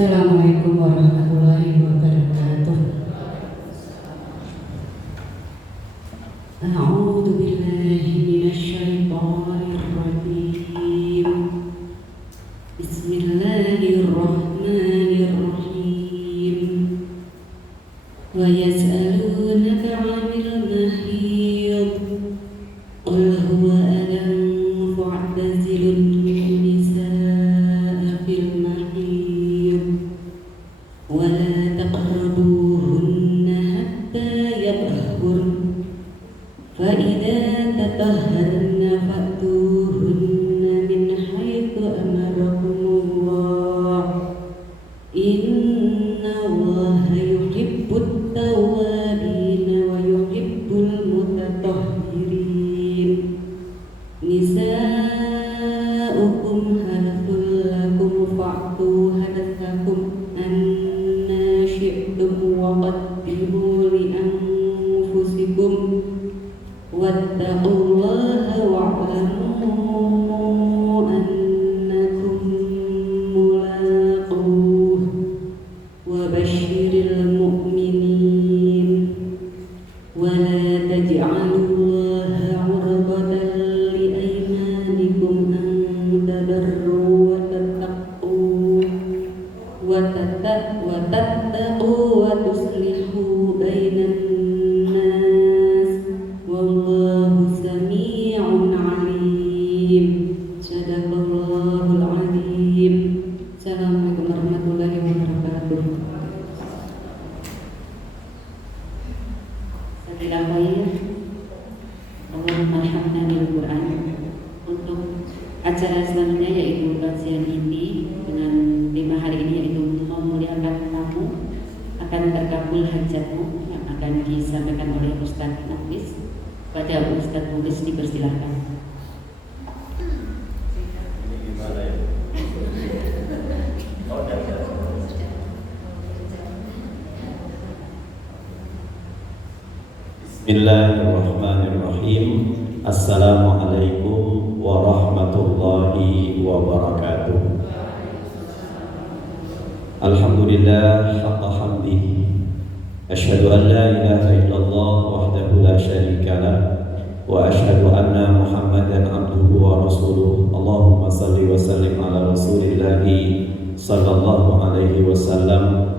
Assalamualaikum warahmatullahi wabarakatuh. A'udzu billahi minasyaitonir rajim. Bismillahirrahmanirrahim. Wa yas'alunaka 'anil mahid. Qul huwa adan fa'tazilun nisaa fil mahid. Wa la taqrabuhunna hatta yatahharna. Fa idza tatahharna fa'tuhunna min haitsu amarakumullah. Inna Allaha yuhibbut tawwabin wa yuhibbul mutatahhirin. Nisa'ukum harthul lakum fa'tu harthakum anna syi'tum wa qaddimu li anfusikum wattaqullaha wa'lamu annakum mulaquh wa basyiril mu'minin wa la taj'alullaha 'urbatan li aymanikum an tabarru wa tattaqu wa tuslihu bainan nas wallahu sami'un 'alim. Shadaqallahul 'azim. Assalamualaikum warahmatullahi wabarakatuh. Allahumma alhamdulillah bil Quran. Untuk acara selanjutnya yaitu kajian ini dengan tema hari ini yaitu memuliakan tamu, akan terkabul hajatmu, yang akan disampaikan oleh Ustaz Nafis. Pada Ustaz Nafis dipersilahkan. Bismillahirrahmanirrahim. Assalamualaikum warahmatullahi wabarakatuh. Alhamdulillah haqqa hamdihi. Asyhadu an la ilaha illallah wahdahu la syarika lah wa asyhadu anna Muhammadan abduhu wa rasuluh. Allahumma salli wa sallim ala Rasulillah sallallahu alaihi wasallam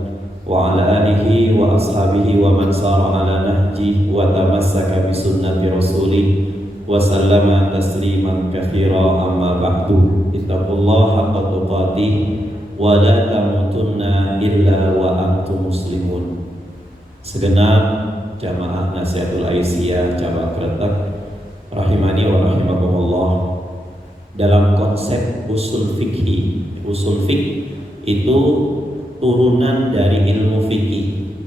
wa ala alihi wa ashabihi wa man sara ala nahji wa tamassaka bi sunnati rasulih wa sallama tasliman katsira. Amma ba'du. Ittaqullaha haqqa tuqatih wa la tamutunna illa wa antum muslimun. Segenap jamaah Nasihatul Aisyah cabang Kretek rahimani wa rahimakumullah. Dalam konsep usul fikih, usul fikih itu turunan dari ilmu fikih.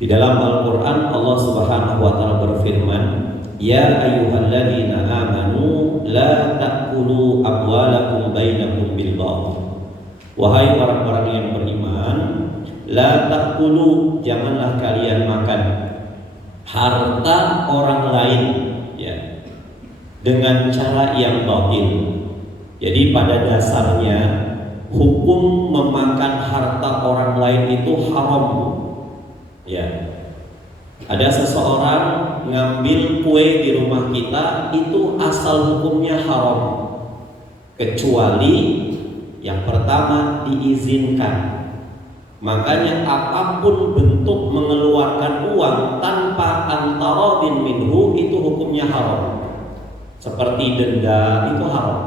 Di dalam Al-Quran Allah Subhanahu wa Ta'ala berfirman, Ya ayyuhalladzina amanu la ta'kulu amwalakum bainakum bil batil. Wahai orang-orang yang beriman, la ta'kulu, janganlah kalian makan harta orang lain ya dengan cara yang batil. Jadi pada dasarnya hukum memakan harta orang lain itu haram. Ya. Ada seseorang ngambil kue di rumah kita, itu asal hukumnya haram. Kecuali yang pertama diizinkan. Makanya apapun bentuk mengeluarkan uang tanpa antaradin minhu itu hukumnya haram. Seperti denda itu haram.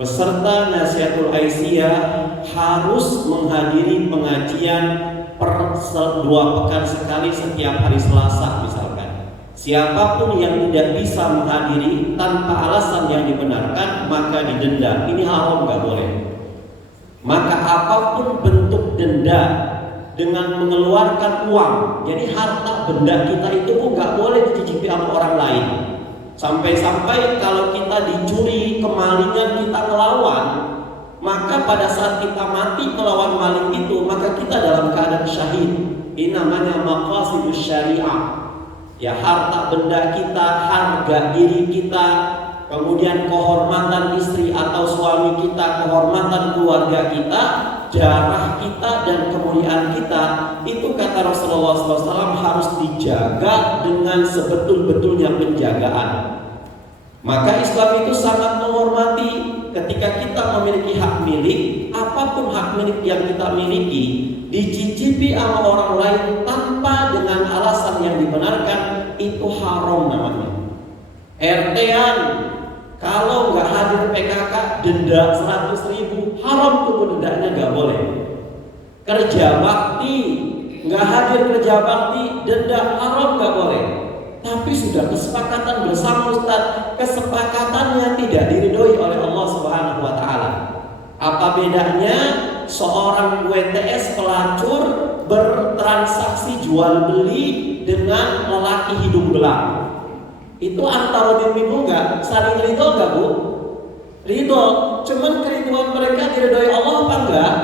Peserta Nasihatul Aisyah harus menghadiri pengajian per 2 pekan sekali setiap hari Selasa misalkan. Siapapun yang tidak bisa menghadiri tanpa alasan yang dibenarkan maka didenda. Ini haram, gak boleh. Maka apapun bentuk denda dengan mengeluarkan uang, jadi harta benda kita itu pun gak boleh dicicipi sama orang lain. Sampai-sampai kalau kita dicuri, kemalingan kita melawan, maka pada saat kita mati melawan maling itu, maka kita dalam keadaan syahid. Ini namanya maqasidus syariah. Ya, harta benda kita, harga diri kita, kemudian kehormatan istri atau suami kita, kehormatan keluarga kita, darah kita dan kemuliaan kita, itu kata Rasulullah SAW harus dijaga dengan sebetul-betulnya penjagaan. Maka Islam itu sangat menghormati ketika kita memiliki hak milik, apapun hak milik yang kita miliki, dicicipi sama orang lain tanpa dengan alasan yang dibenarkan, itu haram namanya. RT-an kalau nggak hadir PKK denda 100.000, haram tuh dendanya, nggak boleh. Kerja bakti nggak hadir kerja bakti, denda, haram, nggak boleh. Tapi sudah kesepakatan bersama Ustaz, kesepakatannya tidak diridhoi oleh Allah Subhanahu wa taala. Apa bedanya seorang WTS pelacur bertransaksi jual beli dengan lelaki hidung belang? Itu antara dirimu enggak? Saling ridho enggak, Bu? Ridho. Cuman keriduan mereka diridhoi Allah apa enggak?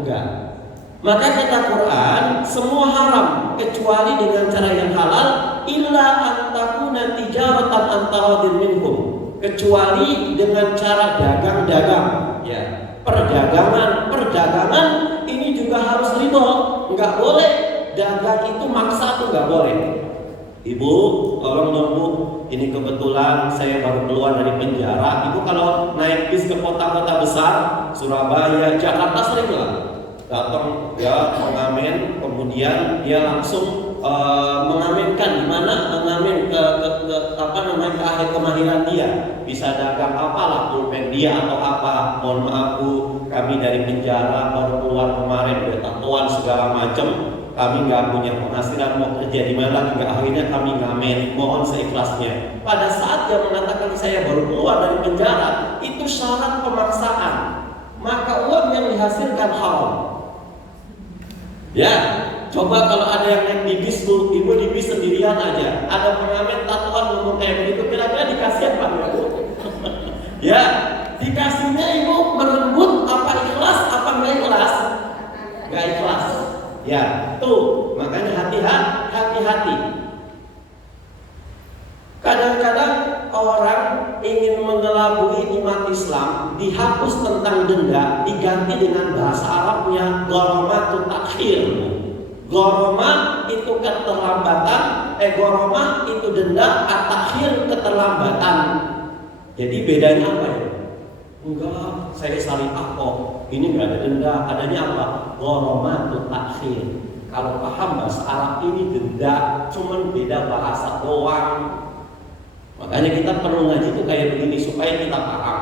Enggak. Maka kata Quran, semua haram kecuali dengan cara yang halal, illa antakuna tijaratan antaradin minhum, kecuali dengan cara dagang-dagang, ya. Perdagangan ini juga harus ridho. Enggak boleh dagang itu maksa, tuh enggak boleh. Ibu, tolong dong Bu, ini kebetulan saya baru keluar dari penjara. Ibu kalau naik bis ke kota-kota besar, Surabaya, Jakarta, sering lah datang ya mengamen, kemudian dia langsung mengaminkan di mana, mengamin ke ahli kemahiran dia, bisa dagang apalah, pulpen dia atau apa. Mohon maaf Bu, kami dari penjara baru keluar kemarin, udah tatoan segala macam. Kami nggak punya penghasilan, mau kerja di mana lagi, akhirnya kami ngamen, mohon seikhlasnya. Pada saat dia mengatakan saya baru keluar dari penjara, itu syarat pemaksaan, maka uang yang dihasilkan haram. Ya, coba kalau ada yang naik di bis Bu, ibu di bis sendirian aja, ada pengamen tatoan ngomong kayak begitu, kira-kira dikasih apa ya Bu? Ya, dikasihnya ibu merebut apa ikhlas, apa nggak ikhlas? Nggak ikhlas. Ya, tuh makanya hati-hati. Kadang-kadang orang ingin mengelabui umat Islam, dihapus tentang denda, diganti dengan bahasa Arabnya gharamatut takhir. Gharama itu keterlambatan, gharama itu denda, at-takhir keterlambatan. Jadi bedanya apa ya? Enggak, saya syariah kok. Ini enggak ada denda, adanya apa? Gharamatut takhir. Kalau paham bahasa Arab ini denda, cuman beda bahasa doang. Makanya kita perlu ngaji itu kayak begini supaya kita paham.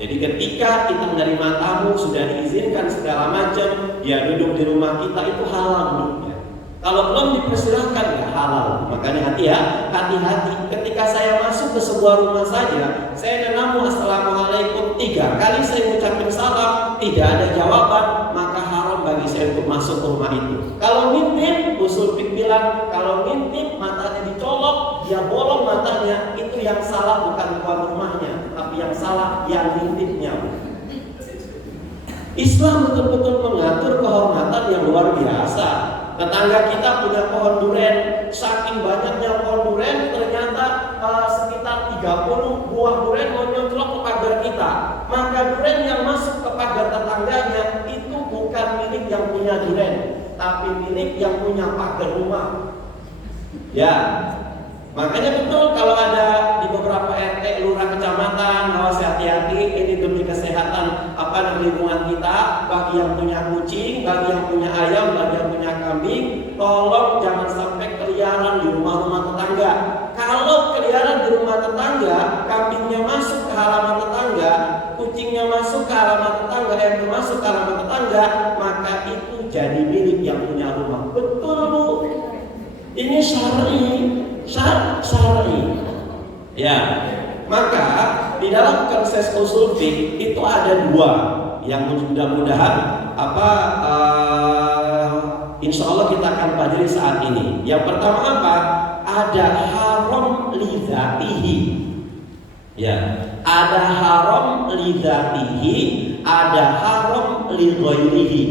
Jadi ketika kita menerima tamu sudah diizinkan segala macam, dia duduk di rumah kita, itu halal duduknya. Kalau belum dipersilahkan nggak halal. Makanya hati-hati. Ketika saya masuk ke sebuah rumah saja, saya menamu assalamualaikum 3 kali, saya mengucapkan salam, tidak ada jawaban, maka haram bagi saya untuk masuk ke rumah itu. Kalau ngintip, usul fik bilang, kalau ngintip matanya dicolok, dia bolong matanya, itu yang salah bukan tuan rumahnya, tapi yang salah yang ngintipnya. Islam betul-betul mengatur kehormatan yang luar biasa. Tetangga kita punya pohon duren, saking banyaknya pohon duren, ternyata sekitar 30 buah duren menyontrok ke pagar kita. Maka duren yang masuk ke pagar tetangganya itu bukan milik yang punya duren, tapi milik yang punya pagar rumah. Ya, makanya betul kalau ada di beberapa RT, lurah, kecamatan, awas hati-hati, ini demi kesehatan lingkungan kita, bagi yang punya kucing, bagi yang punya ayam, bagi yang punya kambing, tolong jangan sampai keliaran di rumah-rumah tetangga. Kalau keliaran di rumah tetangga, kambingnya masuk ke halaman tetangga, kucingnya masuk ke halaman tetangga, ayamnya masuk ke halaman tetangga, maka itu jadi milik yang punya rumah. Betul Bu, ini syar'i. Ya, maka di dalam konses usul fiqh itu ada 2 yang mudah-mudahan insya Allah kita akan pelajari saat ini. Yang pertama apa? Ada haram lidzatihi. Ya, ada haram lidzatihi, ada haram li ghairihi.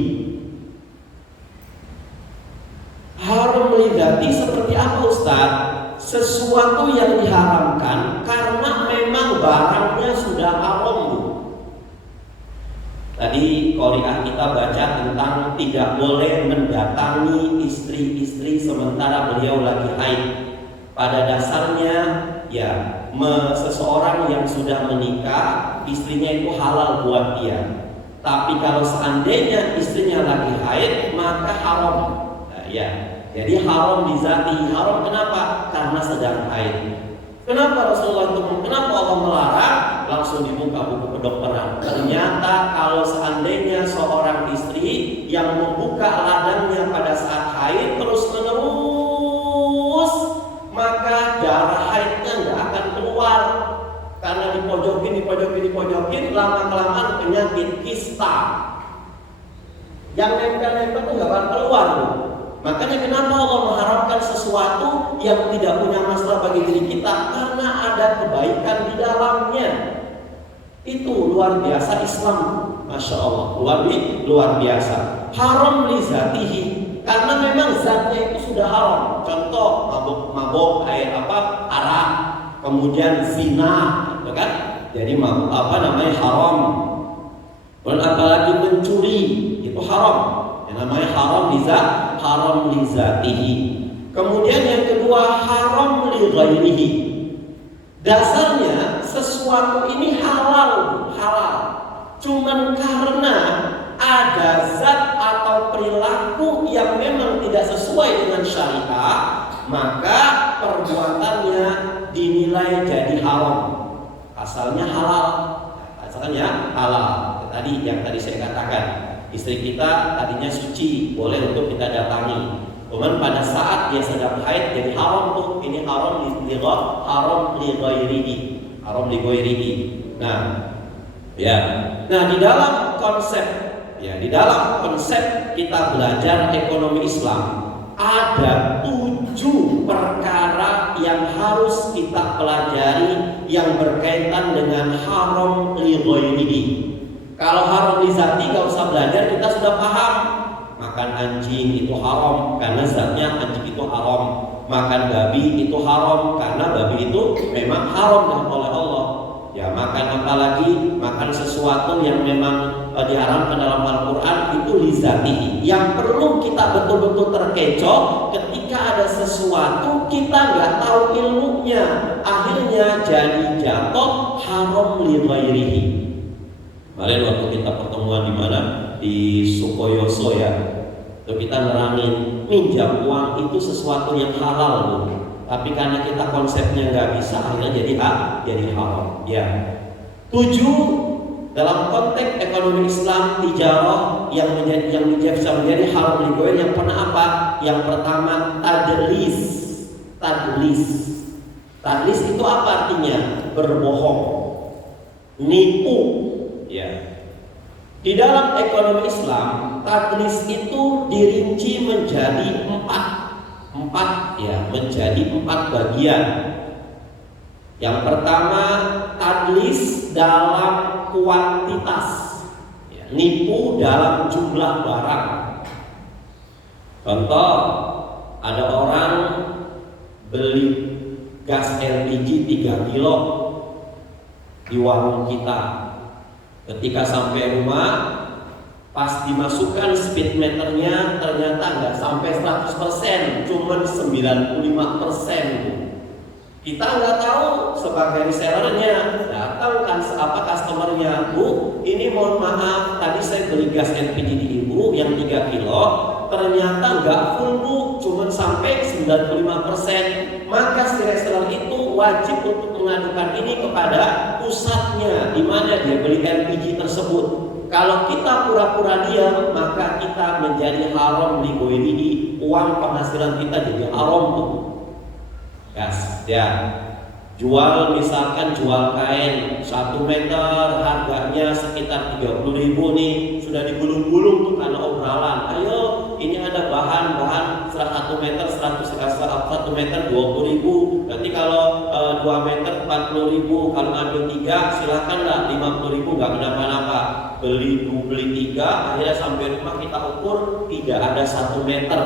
Haram lidzati seperti apa Ustaz? Sesuatu yang diharamkan karena memang memang barangnya sudah haram, Bu. Tadi qori'ah kita baca tentang tidak boleh mendatangi istri-istri sementara beliau lagi haid. Pada dasarnya ya, seseorang yang sudah menikah, istrinya itu halal buat dia. Tapi kalau seandainya istrinya lagi haid, maka haram. Nah, ya, jadi haram dizati. Haram kenapa? Karena sedang haid. Kenapa Rasulullah itu? Kenapa Allah melarang? Langsung dibuka buku kedokteran. Ternyata kalau seandainya seorang istri yang membuka ladangnya pada saat haid terus menerus, maka darah haidnya nggak akan keluar. Karena dipojokin, lama-kelamaan penyakit kista. Yang nempel-nempel itu nggak akan keluar, Bu. Makanya kenapa Allah mengharapkan sesuatu yang tidak punya masalah bagi diri kita? Karena ada kebaikan di dalamnya. Itu luar biasa Islam, Masya Allah, luar biasa. Haram li zatihi, karena memang zatnya itu sudah haram. Contoh mabuk arak, kemudian zina, gitu kan? Jadi mabuk haram. Dan apalagi mencuri, itu haram. Yang namanya haram li zatihi. Kemudian yang kedua, haram li ghairihi. Dasarnya sesuatu ini halal. Cuman karena ada zat atau perilaku yang memang tidak sesuai dengan syariat, maka perbuatannya dinilai jadi haram. Asalnya halal. Tadi yang saya katakan, istri kita tadinya suci, boleh untuk kita datangi. Cuman pada saat dia sedang haid jadi haram tuh. Ini haram li ghairihi. Nah, di dalam konsep kita belajar ekonomi Islam, ada 7 perkara yang harus kita pelajari yang berkaitan dengan haram li ghairihi. Kalau haram li zati gak usah belajar, kita sudah paham. Makan anjing itu haram karena zatnya anjing itu haram. Makan babi itu haram karena babi itu memang haram oleh Allah. Ya, makan apa lagi? Makan sesuatu yang memang diharamkan dalam Al-Quran itu li zatihi. Yang perlu kita betul-betul terkecoh ketika ada sesuatu kita nggak tahu ilmunya, akhirnya jadi jatuh haram li ghairihi. Kemarin waktu kita pertemuan di mana? Di Sukoyoso ya. Itu kita nerangin minjam uang itu sesuatu yang halal, loh. Tapi karena kita konsepnya nggak bisa, akhirnya jadi haram. Ya. 7 dalam konteks ekonomi Islam, tijarah yang bisa menjadi haram li ghairi. Yang pernah apa? Yang pertama tadlis. Tadlis itu apa artinya? Berbohong, nipu. Ya. Di dalam ekonomi Islam, tadlis itu dirinci menjadi 4 bagian. Yang pertama, tadlis dalam kuantitas, ya, nipu dalam jumlah barang. Contoh, ada orang beli gas LPG 3 kilo di warung kita. Ketika sampai rumah, pas dimasukkan speed meternya ternyata nggak sampai 100%, cuma 95%. Kita nggak tahu sebagai resellernya, datang kan customernya, Bu, ini mohon maaf, tadi saya beli gas LPG di Ibu yang 3 kilo, ternyata nggak full, Bu, cuma sampai 95%. Maka si reseller itu wajib untuk mengadukan ini kepada pusatnya di mana dia beli LPG tersebut. Kalau kita pura-pura diam, maka kita menjadi haram li ghairihi. Uang penghasilan kita jadi haram tuh. Gas, ya. Misalkan jual kain 1 meter harganya sekitar 30.000 nih, sudah digulung-gulung tuh karena obrolan. Ayo, ini ada bahan 1 meter 1 meter 20.000. Nanti kalau 2 meter 40.000, kalau ambil 3 silakanlah 50.000, nggak kenapa-napa. Beli 3, akhirnya sampai rumah kita ukur tidak ada 1 meter.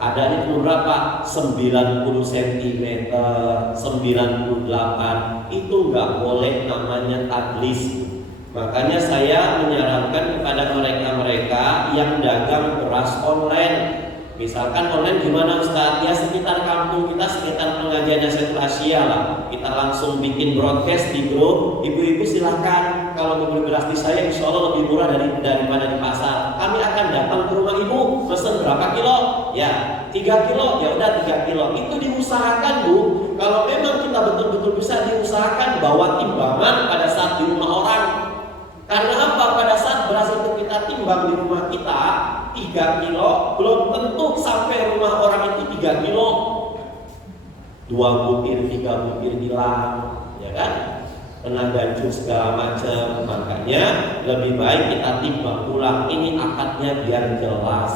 ada itu berapa? 90 cm, 98, itu nggak boleh namanya tadlis. Makanya saya menyarankan kepada mereka-mereka yang dagang beras online. Misalkan online gimana Ustaz? Ya sekitar kampung kita, sekitar pengajian Asia Asia lah. Kita langsung bikin broadcast di grup. Ibu-ibu silahkan kalau mau beli beras di saya, insya Allah lebih murah daripada di pasar. Kami akan datang ke rumah ibu, pesen berapa kilo? Ya 3 kilo, ya udah 3 kilo. Itu diusahakan Bu. Kalau memang kita betul-betul bisa diusahakan bawa timbangan pada saat di rumah orang. Karena apa? Pada saat beras itu kita timbang di rumah kita 3 kilo, belum tentu sampai rumah orang itu 3 kilo. 2 butir, 3 butir hilang, ya kan? Kena ganjul segala macam. Makanya lebih baik kita timbang ulang. Ini akadnya biar jelas.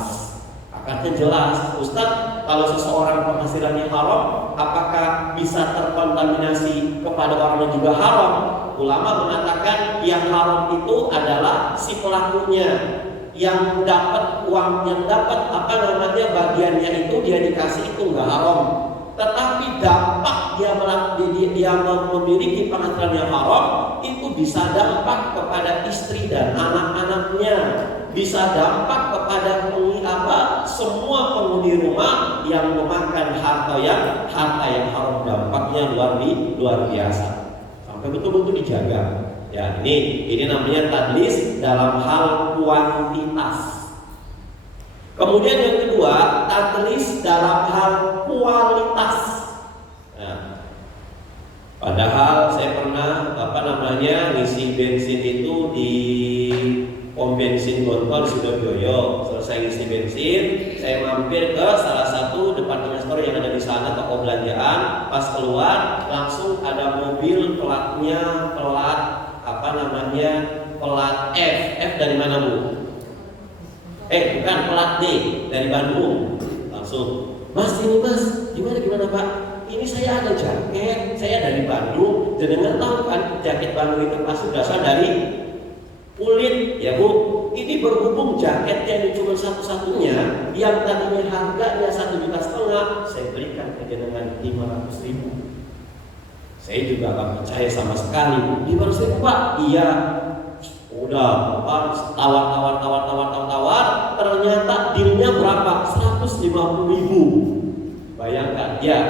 Akadnya jelas. Ustaz, kalau seseorang penghasilannya haram, apakah bisa terkontaminasi kepada orang yang juga haram? Ulama mengatakan yang haram itu adalah si pelakunya, yang dapat uang, yang dapat bagiannya itu dia dikasih, itu nggak haram. Tetapi dampak dia memiliki penghasilan yang haram itu bisa dampak kepada istri dan anak-anaknya, bisa dampak kepada semua penghuni rumah yang memakan harta yang haram. Dampaknya luar biasa. Betul-betul dijaga. Ya, ini namanya tadlis dalam hal kuantitas. Kemudian yang kedua, tadlis dalam hal kualitas. Nah, padahal saya pernah ngisi bensin itu di pom bensin Gontor Sidoarjo. Selesai ngisi bensin, saya mampir ke salah satu departemen store yang ada di sana, toko belanjaan. Pas keluar langsung ada mobil platnya plat F. F dari mana Bu? Bukan, plat D dari Bandung. Langsung, Mas ini Mas, gimana Pak? Ini saya ada jaket, saya dari Bandung. Jenengan tahu kan jaket Bandung itu pasti berasal dari kulit, ya Bu. Ini berhubung jaketnya ini cuma satu-satunya, yang tadinya harganya 1,5 juta, saya berikan ke jenengan 500.000. Saya juga gak percaya sama sekali. 500.000 Pak? Iya. Udah tawar. Ternyata dealnya berapa? 150.000. Bayangkan ya.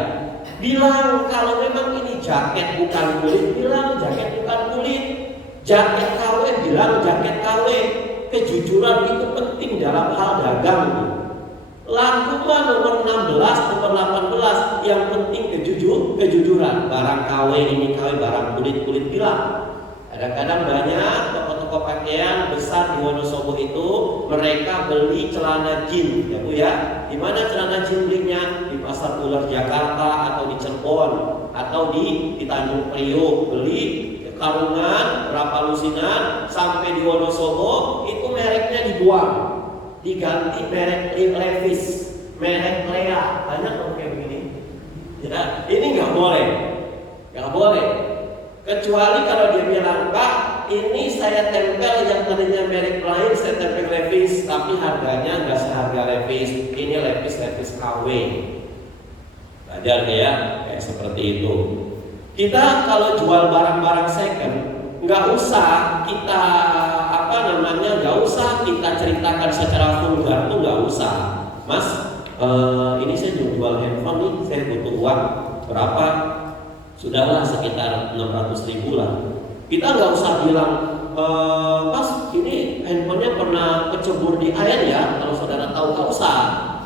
Bilang kalau memang ini jaket bukan kulit, bilang jaket bukan kulit. Jaket KW, bilang jaket KW. Kejujuran itu penting dalam hal dagang. Lampu nomor 16, nomor 18, yang penting kejujuran. Barang KW ini KW, barang kulit bilang. Kadang-kadang banyak toko-toko pakaian besar di Wonosobo itu mereka beli celana jeans, ya Bu ya. Di mana celana jeans belinya? Di Pasar Ular Jakarta atau di Cirebon atau di Tanjung Priok. Beli karungan berapa lusinan sampai di Wonosobo itu mereknya dibuang, diganti merek Levi's, merek Lea. Banyak dong kayak begini. Ya, ini nggak boleh. Kecuali kalau dia bilang, Pak, ini saya tempel yang tadinya merek lain, saya tempel Levi's, tapi harganya nggak seharga Levi's. Ini Levi's KW. Belajar ya, kayak seperti itu. Kita kalau jual barang-barang second, nggak usah kita ceritakan secara vulgar tuh, nggak usah. Mas, ini saya jual handphone nih, saya butuh uang berapa? Sudahlah sekitar 600.000 lah. Kita nggak usah bilang, Mas, ini handphonenya pernah kecebur di air ya. Kalau saudara tahu nggak usah.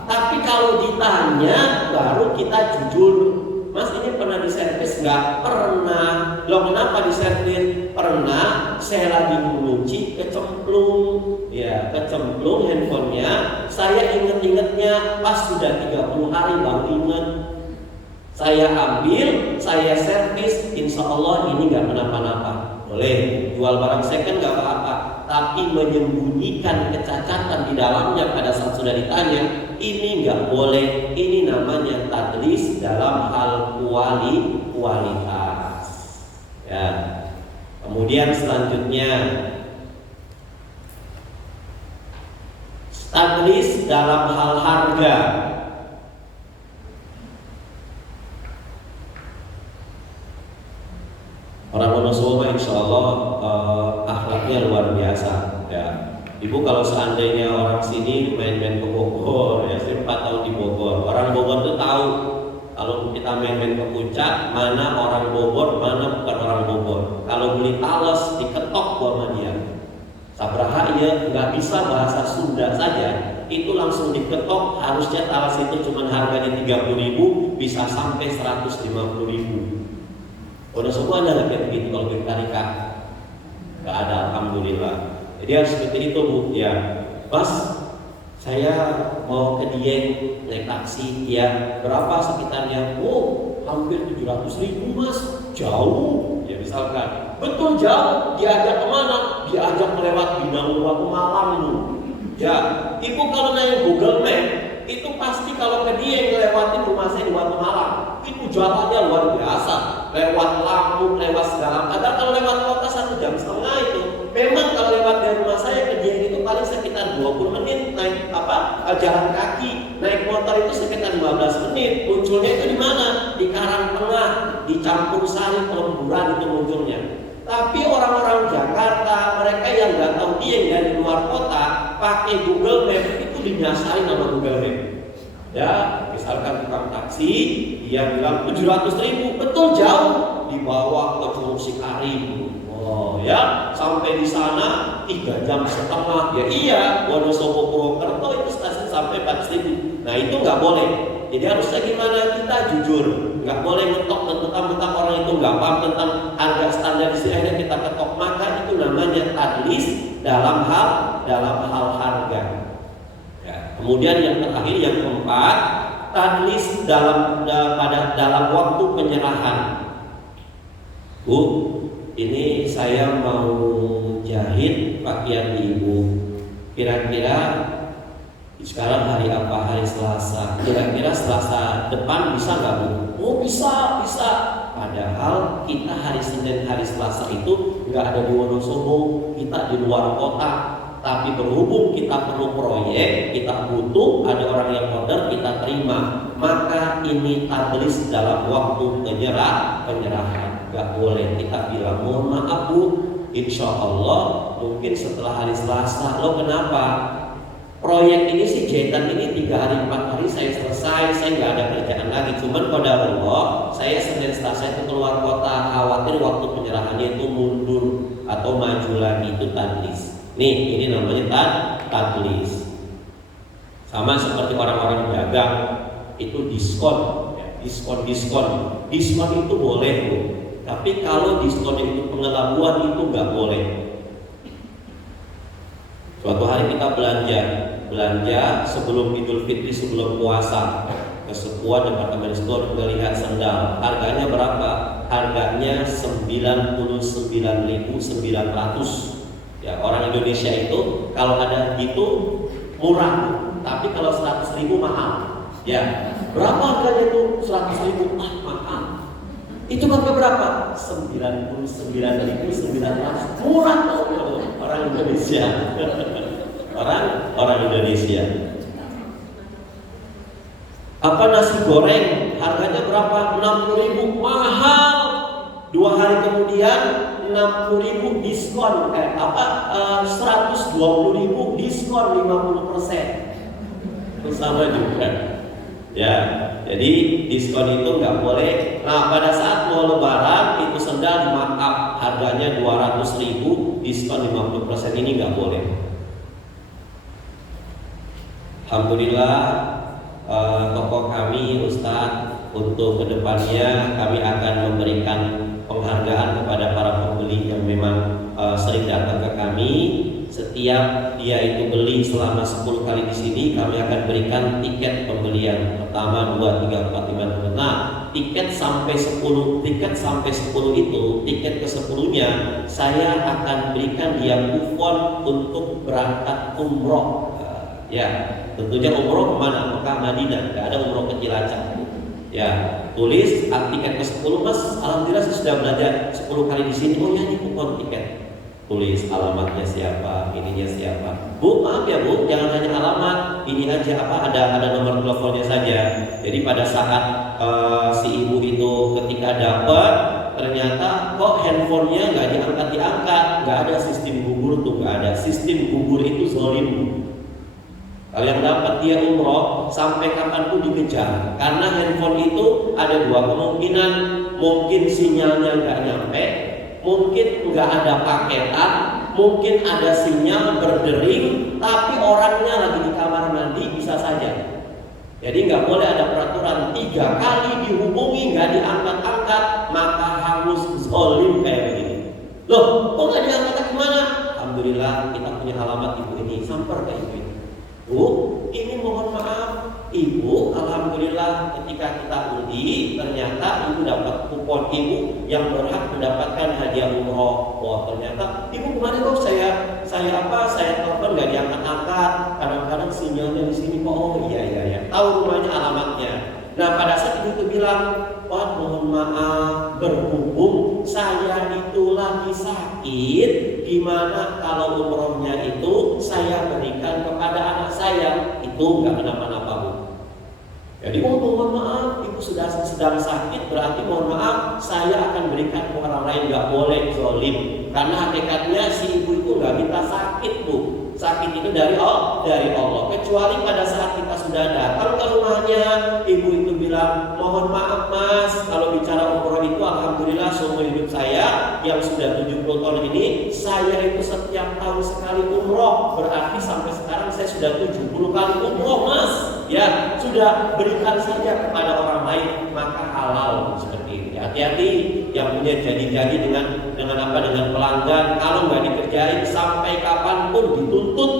Tapi kalau ditanya baru kita jujur. Mas, ini pernah diservis nggak? Pernah. Loh, kenapa diservis? Pernah. Saya lagi mengunci kecemplung. Ya, kecemplung handphonenya. Saya inget-ingetnya pas sudah 30 hari baru inget. Saya ambil, saya servis, insya Allah ini nggak kenapa-napa. Boleh jual barang second nggak apa-apa, tapi menyembunyikan kecacatan di dalamnya pada saat sudah ditanya, ini nggak boleh. Ini namanya tadlis dalam hal kualitas. Ya. Kemudian selanjutnya tadlis dalam hal harga. Ibu kalau seandainya orang sini main-main ke Bogor, ya saya 4 tahun di Bogor. Orang Bogor tuh tahu kalau kita main-main ke puncak, mana orang Bogor, mana bukan orang Bogor. Kalau beli talas diketok sama dia. Sabraha ya nggak bisa bahasa Sunda saja, itu langsung diketok. Harusnya talas itu cuma harganya 30.000, bisa sampai 150.000. Udah semua ada kayak begitu kalau kita nikah? Nggak ada, alhamdulillah. Jadi harus seperti itu Bu. Ya, Mas, saya mau ke Dieng naik taksi, ya berapa sekitarnya? Oh, hampir 700.000 Mas, jauh. Ya misalkan, betul jauh. Diajak kemana? Diajak melewat Bintang Watu Malang Bu. Ya, Ibu kalau naik Google Map itu pasti kalau ke Dieng ngelewatin rumah saya di Watu Malang, itu jalannya luar biasa. Lewat Lampung, lewat segala. Padahal kalau lewat kota 1,5 jam itu. Memang kalau lewat dari rumah saya ke Dieng itu paling sekitar 20 menit naik jalan kaki, naik motor itu sekitar 15 menit. Munculnya itu di mana? Di Karangtengah, di Campur Sari, Pelemburan itu munculnya. Tapi orang-orang Jakarta, mereka yang nggak tahu Dieng dari luar kota, pakai Google Map itu dinasari nama Google Map. Ya, misalkan tukang taksi, dia bilang 700.000, betul jauh, dibawa ke Curug Sikaring. Oh ya, sampai di sana 3,5 jam. Ya iya, Wonosobo Purwokerto itu stasiun sampai 4.000. Nah itu nggak boleh. Jadi harusnya gimana? Kita jujur, nggak boleh ngetok dan mentang-mentang orang itu nggak paham tentang harga standar di sini kita ketok. Maka itu namanya tadlis dalam hal harga. Ya. Kemudian yang terakhir, yang keempat, tadlis dalam waktu penyerahan. Bu, ini saya mau jahit pakaian Ibu. Kira-kira sekarang hari apa? Hari Selasa. Kira-kira Selasa depan bisa nggak Bu? Oh bisa. Padahal kita hari Senin, hari Selasa itu nggak ada di Wonosobo, kita di luar kota. Tapi berhubung kita perlu proyek, kita butuh, ada orang yang order, kita terima. Maka ini tadlis dalam waktu penyerahan. Gak boleh kita bilang mohon maaf Bu, insya Allah mungkin setelah hari Selasa. Lo kenapa? Proyek ini sih jahitan ini 3 hari 4 hari saya selesai, saya nggak ada kerjaan lagi. Cuman qadarullah saya Senin Selasa itu keluar kota, khawatir waktu penyerahannya itu mundur atau maju lagi, itu tadlis. Nih ini namanya tadlis. Sama seperti orang-orang dagang itu diskon, ya, diskon itu boleh Bu. Tapi kalau diskon itu pengelabuan itu nggak boleh. Suatu hari kita belanja sebelum Idul Fitri, sebelum puasa, ke sebuah departemen store melihat sendal. Harganya berapa? Harganya 99.900. Ya, orang Indonesia itu kalau ada gitu murah, tapi kalau 100.000 mahal. Ya, berapa harganya tuh? 100.000 mahal. Itu harga berapa? 99.900. Murah tuh orang Indonesia. orang Indonesia. Apa nasi goreng harganya berapa? 60.000, mahal. 2 hari kemudian 60.000 diskon, 120.000 diskon 50%. Itu sama juga. Ya, jadi diskon itu nggak boleh. Nah, pada saat mau lebaran itu sendal maaf harganya 200.000, diskon 50%, ini nggak boleh. Alhamdulillah tokoh kami Ustadz, untuk kedepannya kami akan memberikan penghargaan kepada para pembeli yang memang sering datang ke kami. Setiap dia itu beli selama 10 kali di sini, kami akan berikan tiket pembelian pertama, 2, 3, 4, 5. Nah, tiket sampai 10 itu, tiket ke-10-nya saya akan berikan dia kupon untuk berangkat umroh. Ya, tentunya umroh kemana? Mekah, Madinah. Gak ada umroh ke Cilacap. Ya, tulis tiket ke-10 Mas. Alhamdulillah saya sudah belanja 10 kali di sini. Oh ya, ini kupon tiket. Tulis alamatnya siapa, ininya siapa. Bu, maaf ya Bu, jangan hanya alamat, ini aja ada nomor teleponnya saja. Jadi pada saat si ibu itu ketika dapat ternyata kok handphonenya nggak diangkat, nggak ada sistem gugur tuh, nggak ada sistem gugur itu zolim. Kalau yang dapat dia umroh sampai kapanpun dikejar, karena handphone itu ada dua kemungkinan, mungkin sinyalnya nggak nyampe, mungkin nggak ada paketan, mungkin ada sinyal berdering, tapi orangnya lagi di kamar mandi bisa saja. Jadi nggak boleh ada peraturan 3 kali dihubungi nggak diangkat-angkat maka harus zolim kayak begini. Loh, kok nggak diangkat gimana? Alhamdulillah kita punya alamat ibu ini, samper ke ibu ini. Bu, ini mohon maaf, ibu. Alhamdulillah ketika kita undi ternyata ibu dapat kupon ibu yang berhak mendapatkan hadiah umroh. Wah ternyata ibu kemarin kok saya telepon nggak diangkat-angkat. Kadang-kadang sinyalnya di sini kok. Oh iya. Tahu rumahnya, alamatnya. Nah pada saat ibu itu bilang, wah mohon maaf, berhubung saya itu lagi sakit, gimana kalau umrohnya itu saya berikan kepada anak saya, itu nggak kenapa-napa bu. Jadi mohon maaf, ibu sedang sakit, berarti mohon maaf saya akan berikan ke orang lain, nggak boleh zolim. Karena hakikatnya si ibu itu nggak minta sakit bu. Sakit itu dari Allah. Kecuali pada saat kita sudah datang ke rumahnya, ibu itu bilang, mohon maaf mas, kalau bicara umroh itu alhamdulillah seumur hidup saya yang sudah 70 tahun ini, saya itu setiap tahun sekali umroh. Berarti sampai sekarang saya sudah 70 kali umroh mas. Ya, sudah berikan saja kepada orang lain, maka halal seperti ini. Hati-hati yang punya janji-janji dengan pelanggan, kalau nggak dikerjain sampai kapanpun dituntut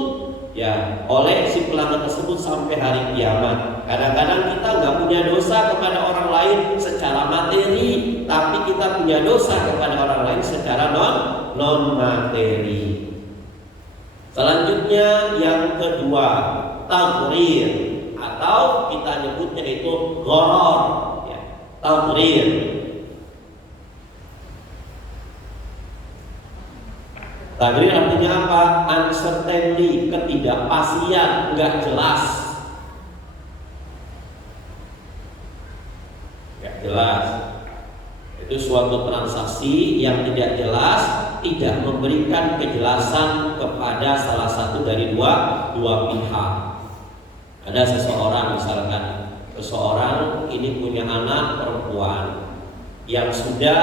ya oleh si pelanggan tersebut sampai hari kiamat. Kadang-kadang kita nggak punya dosa kepada orang lain secara materi, tapi kita punya dosa kepada orang lain secara non materi. Selanjutnya yang kedua, taghrir, atau kita nyebutnya itu gharar ya, taghrir. Taghrir artinya apa? Uncertainty, ketidakpastian, nggak jelas. Nggak jelas. Itu suatu transaksi yang tidak jelas, tidak memberikan kejelasan kepada salah satu dari dua pihak. Ada seseorang misalkan, seseorang ini punya anak perempuan yang sudah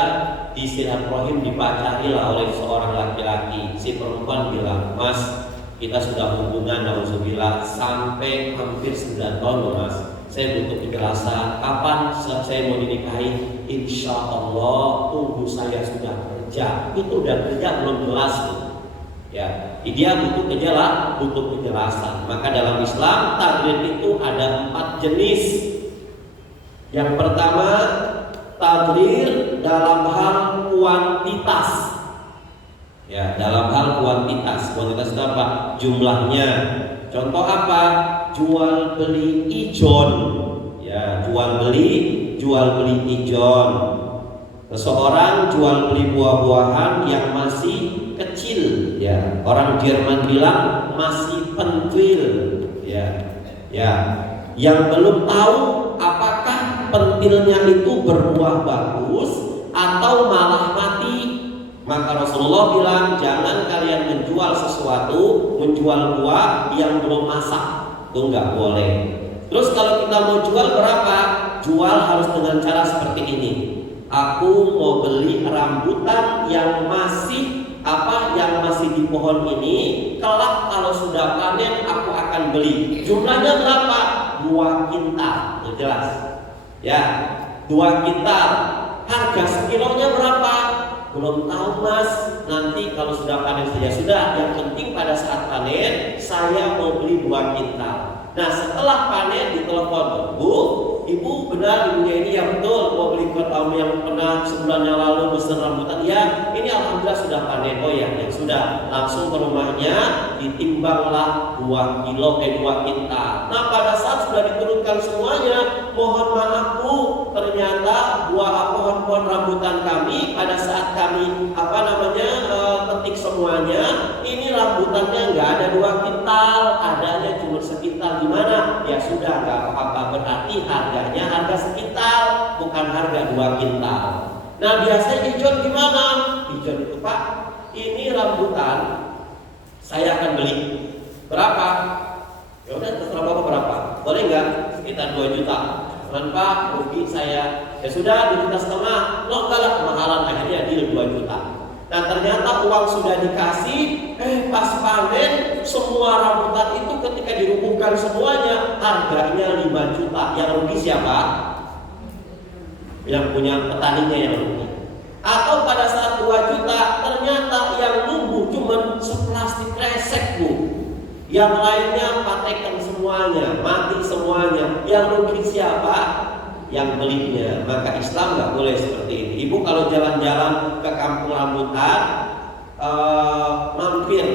di silaturahim dipacarilah oleh seorang laki-laki. Si perempuan bilang, mas kita sudah hubungan nauzubillah sampai hampir 9 tahun loh mas. Saya butuh kejelasan kapan saya mau dinikahi. Insya Allah tunggu saya sudah kerja. Itu udah kerja belum jelas tuh. Ya, dia butuh kejelasan. Maka dalam Islam taghrir itu ada 4 jenis. Yang pertama, taghrir dalam hal kuantitas. Ya, dalam hal kuantitas. Kuantitas itu apa? Jumlahnya. Contoh apa? Jual beli ijon. Ya, jual beli ijon. Seseorang jual beli buah-buahan yang masih kecil. Ya, orang Jerman bilang masih pentil. Ya, yang belum tahu apakah pentilnya itu berbuah bagus atau malah mati. Maka Rasulullah bilang jangan kalian menjual sesuatu, menjual buah yang belum masak, itu nggak boleh. Terus kalau kita mau jual berapa? Jual harus dengan cara seperti ini. Aku mau beli rambutan yang masih di pohon ini, kelak kalau sudah panen aku akan beli. Jumlahnya berapa? 2 kintal, itu jelas. Ya, 2 kintal. Harga sekilonya berapa? Belum tahu mas. Nanti kalau sudah panen saja sudah. Yang penting pada saat panen saya mau beli 2 kintal. Nah setelah panen ditelepon, Bu, Ibu benar ibunya ini ya betul mau beli ke tahun yang pernah sebulan yang lalu pesan rambutan. Ya ini alhamdulillah sudah panen. Oh ya yang sudah, langsung ke rumahnya ditimbanglah 2 kintal. Nah pada saat sudah diturunkan semuanya, mohon maaf Bu, ternyata pohon-pohon rambutan kami pada saat kami petik semuanya, ini rambutannya nggak ada 2 kintal, adanya cuma sekintal. Gimana? Ya sudah nggak apa-apa, berarti harganya harga sekintal, bukan harga 2 kintal. Nah biasanya Ijon gimana? Ijon itu, Pak, ini rambutan saya akan beli. Berapa? Ya udah terserah Bapak berapa. Boleh nggak? Sekitar 2 juta. Cuman Pak, rugi saya. Ya sudah 2,5 juta. Lo enggak lah, kemahalan. Akhirnya deal 2 juta. Nah ternyata uang sudah dikasih, pas panen semua rambutan itu ketika dirubuhkan semuanya harganya 5 juta. Yang rugi siapa? Yang punya petaninya yang rugi. Atau pada saat 2 juta ternyata yang numbuh cuma seplastik kresek, Bu. Yang lainnya patekan semuanya, mati semuanya. Yang rugi siapa? Yang belinya. Maka Islam nggak boleh seperti ini. Ibu kalau jalan-jalan ke kampung rambutan, mampir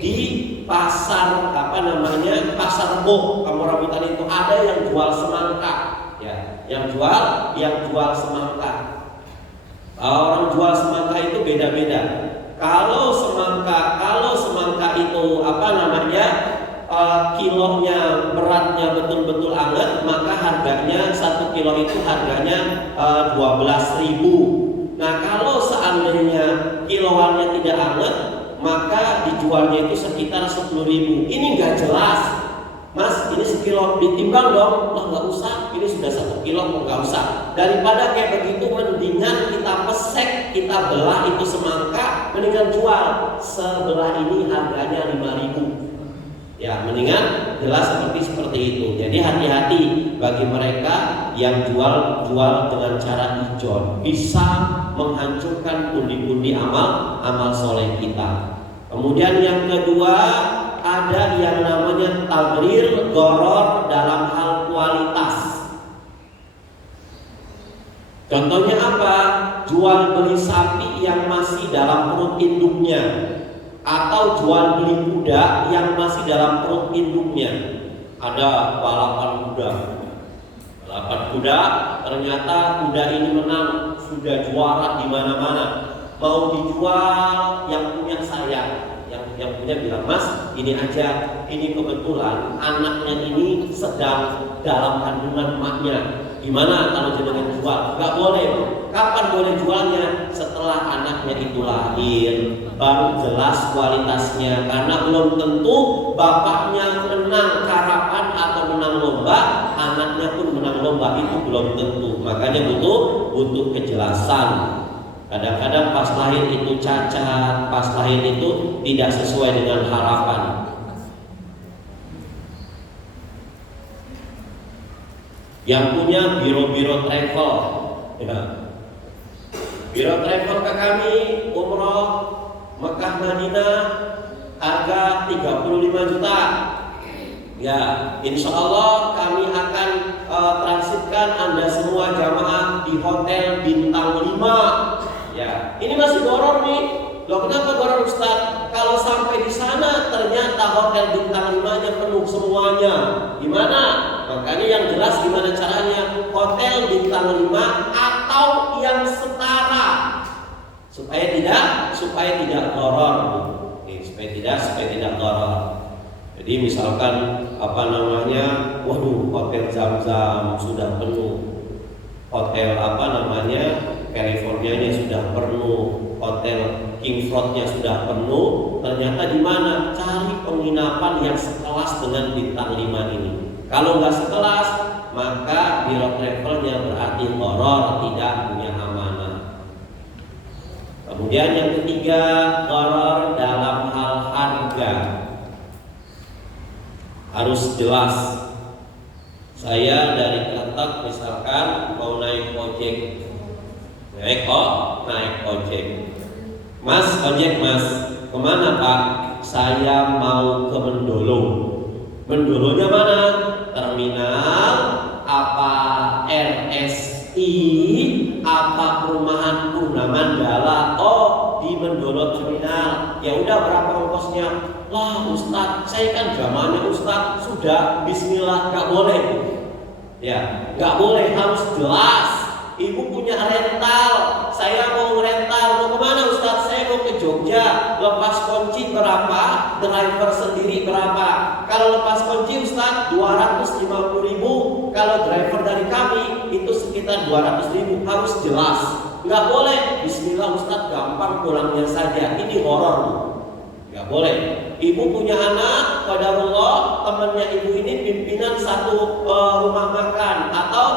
di pasar pasar Rebo, kampung rambutan itu ada yang jual semangka, ya, yang jual semangka. Orang jual semangka itu beda-beda. Kalau semangka itu kilonya beratnya betul-betul anget, maka harganya 1 kilo itu harganya 12.000. Nah kalau seandainya kiloannya tidak anget, maka dijualnya itu sekitar 10.000. Ini nggak jelas, Mas, ini sekilo ditimbang dong. Oh nggak usah, ini sudah 1 kilo, nggak usah. Daripada kayak begitu, mendingan kita pesek, kita belah itu semangka, mendingan jual. Sebelah ini harganya 5.000. Ya, mendingan jelas seperti itu. Jadi hati-hati bagi mereka yang jual dengan cara ijon, bisa menghancurkan pundi-pundi amal soleh kita. Kemudian yang kedua, ada yang namanya tagrir goror dalam hal kualitas. Contohnya apa? Jual beli sapi yang masih dalam perut induknya, atau jual beli kuda yang masih dalam perut induknya. Ada balapan kuda, ternyata kuda ini menang, sudah juara di mana-mana. Mau dijual, yang punya saya, yang punya bilang, Mas, ini aja, ini kebetulan anaknya ini sedang dalam kandungan emaknya. Gimana kalau jenengan jual? Gak boleh. Kapan boleh jualnya? Setelah anaknya itu lahir, baru jelas kualitasnya. Karena belum tentu bapaknya menang karapan atau menang lomba, anaknya pun menang lomba, itu belum tentu. Makanya butuh kejelasan. Kadang-kadang pas lahir itu cacat, pas lahir itu tidak sesuai dengan harapan. Yang punya biro-biro travel, ya. Biro travel ke kami umroh Mekah Madinah harga 35 juta. Ya, insya Allah kami akan transitkan Anda semua jamaah di hotel bintang 5. Ya, ini masih goror nih. Loh, kenapa goror Ustaz? Kalau sampai di sana ternyata hotel bintang 5-nya penuh semuanya. Gimana? Makanya yang jelas gimana caranya? Hotel bintang 5 atau yang setara, supaya tidak goror. Supaya tidak goror. Jadi misalkan waduh, hotel Zam-Zam sudah penuh, hotel California-nya sudah penuh, hotel King Floyd-nya sudah penuh. Ternyata di mana? Cari penginapan yang sekelas dengan bintang 5 ini. Kalau nggak sekelas, maka biro travelnya berarti horor, tidak punya amanah. Kemudian yang ketiga, horor dalam hal harga. Harus jelas. Saya dari Kretek misalkan mau naik ojek, naik ojek. Mas, ojek Mas, kemana Pak? Saya mau ke Mendolo. Mendolonya mana? Terminal, apa RSI, apa perumahan Purnamandala? Oh, di Mendolo terminal. Ya udah, berapa ongkosnya? Lah Ustadz, saya kan zamannya Ustadz sudah Bismillah, gak boleh. Ya, gak boleh, harus jelas. Ibu punya rental, saya mau rental, mau kemana Ustadz? Saya mau ke Jogja, lepas kunci berapa? Driver sendiri berapa? Kalau lepas kunci Ustadz 250.000, kalau driver dari kami itu sekitar 200.000. Harus jelas. nggak boleh. Bismillah Ustaz, gampang pulangnya saja. Ini horor, Bu. Nggak boleh. Ibu punya anak, qadarullah, temannya ibu ini pimpinan satu rumah makan atau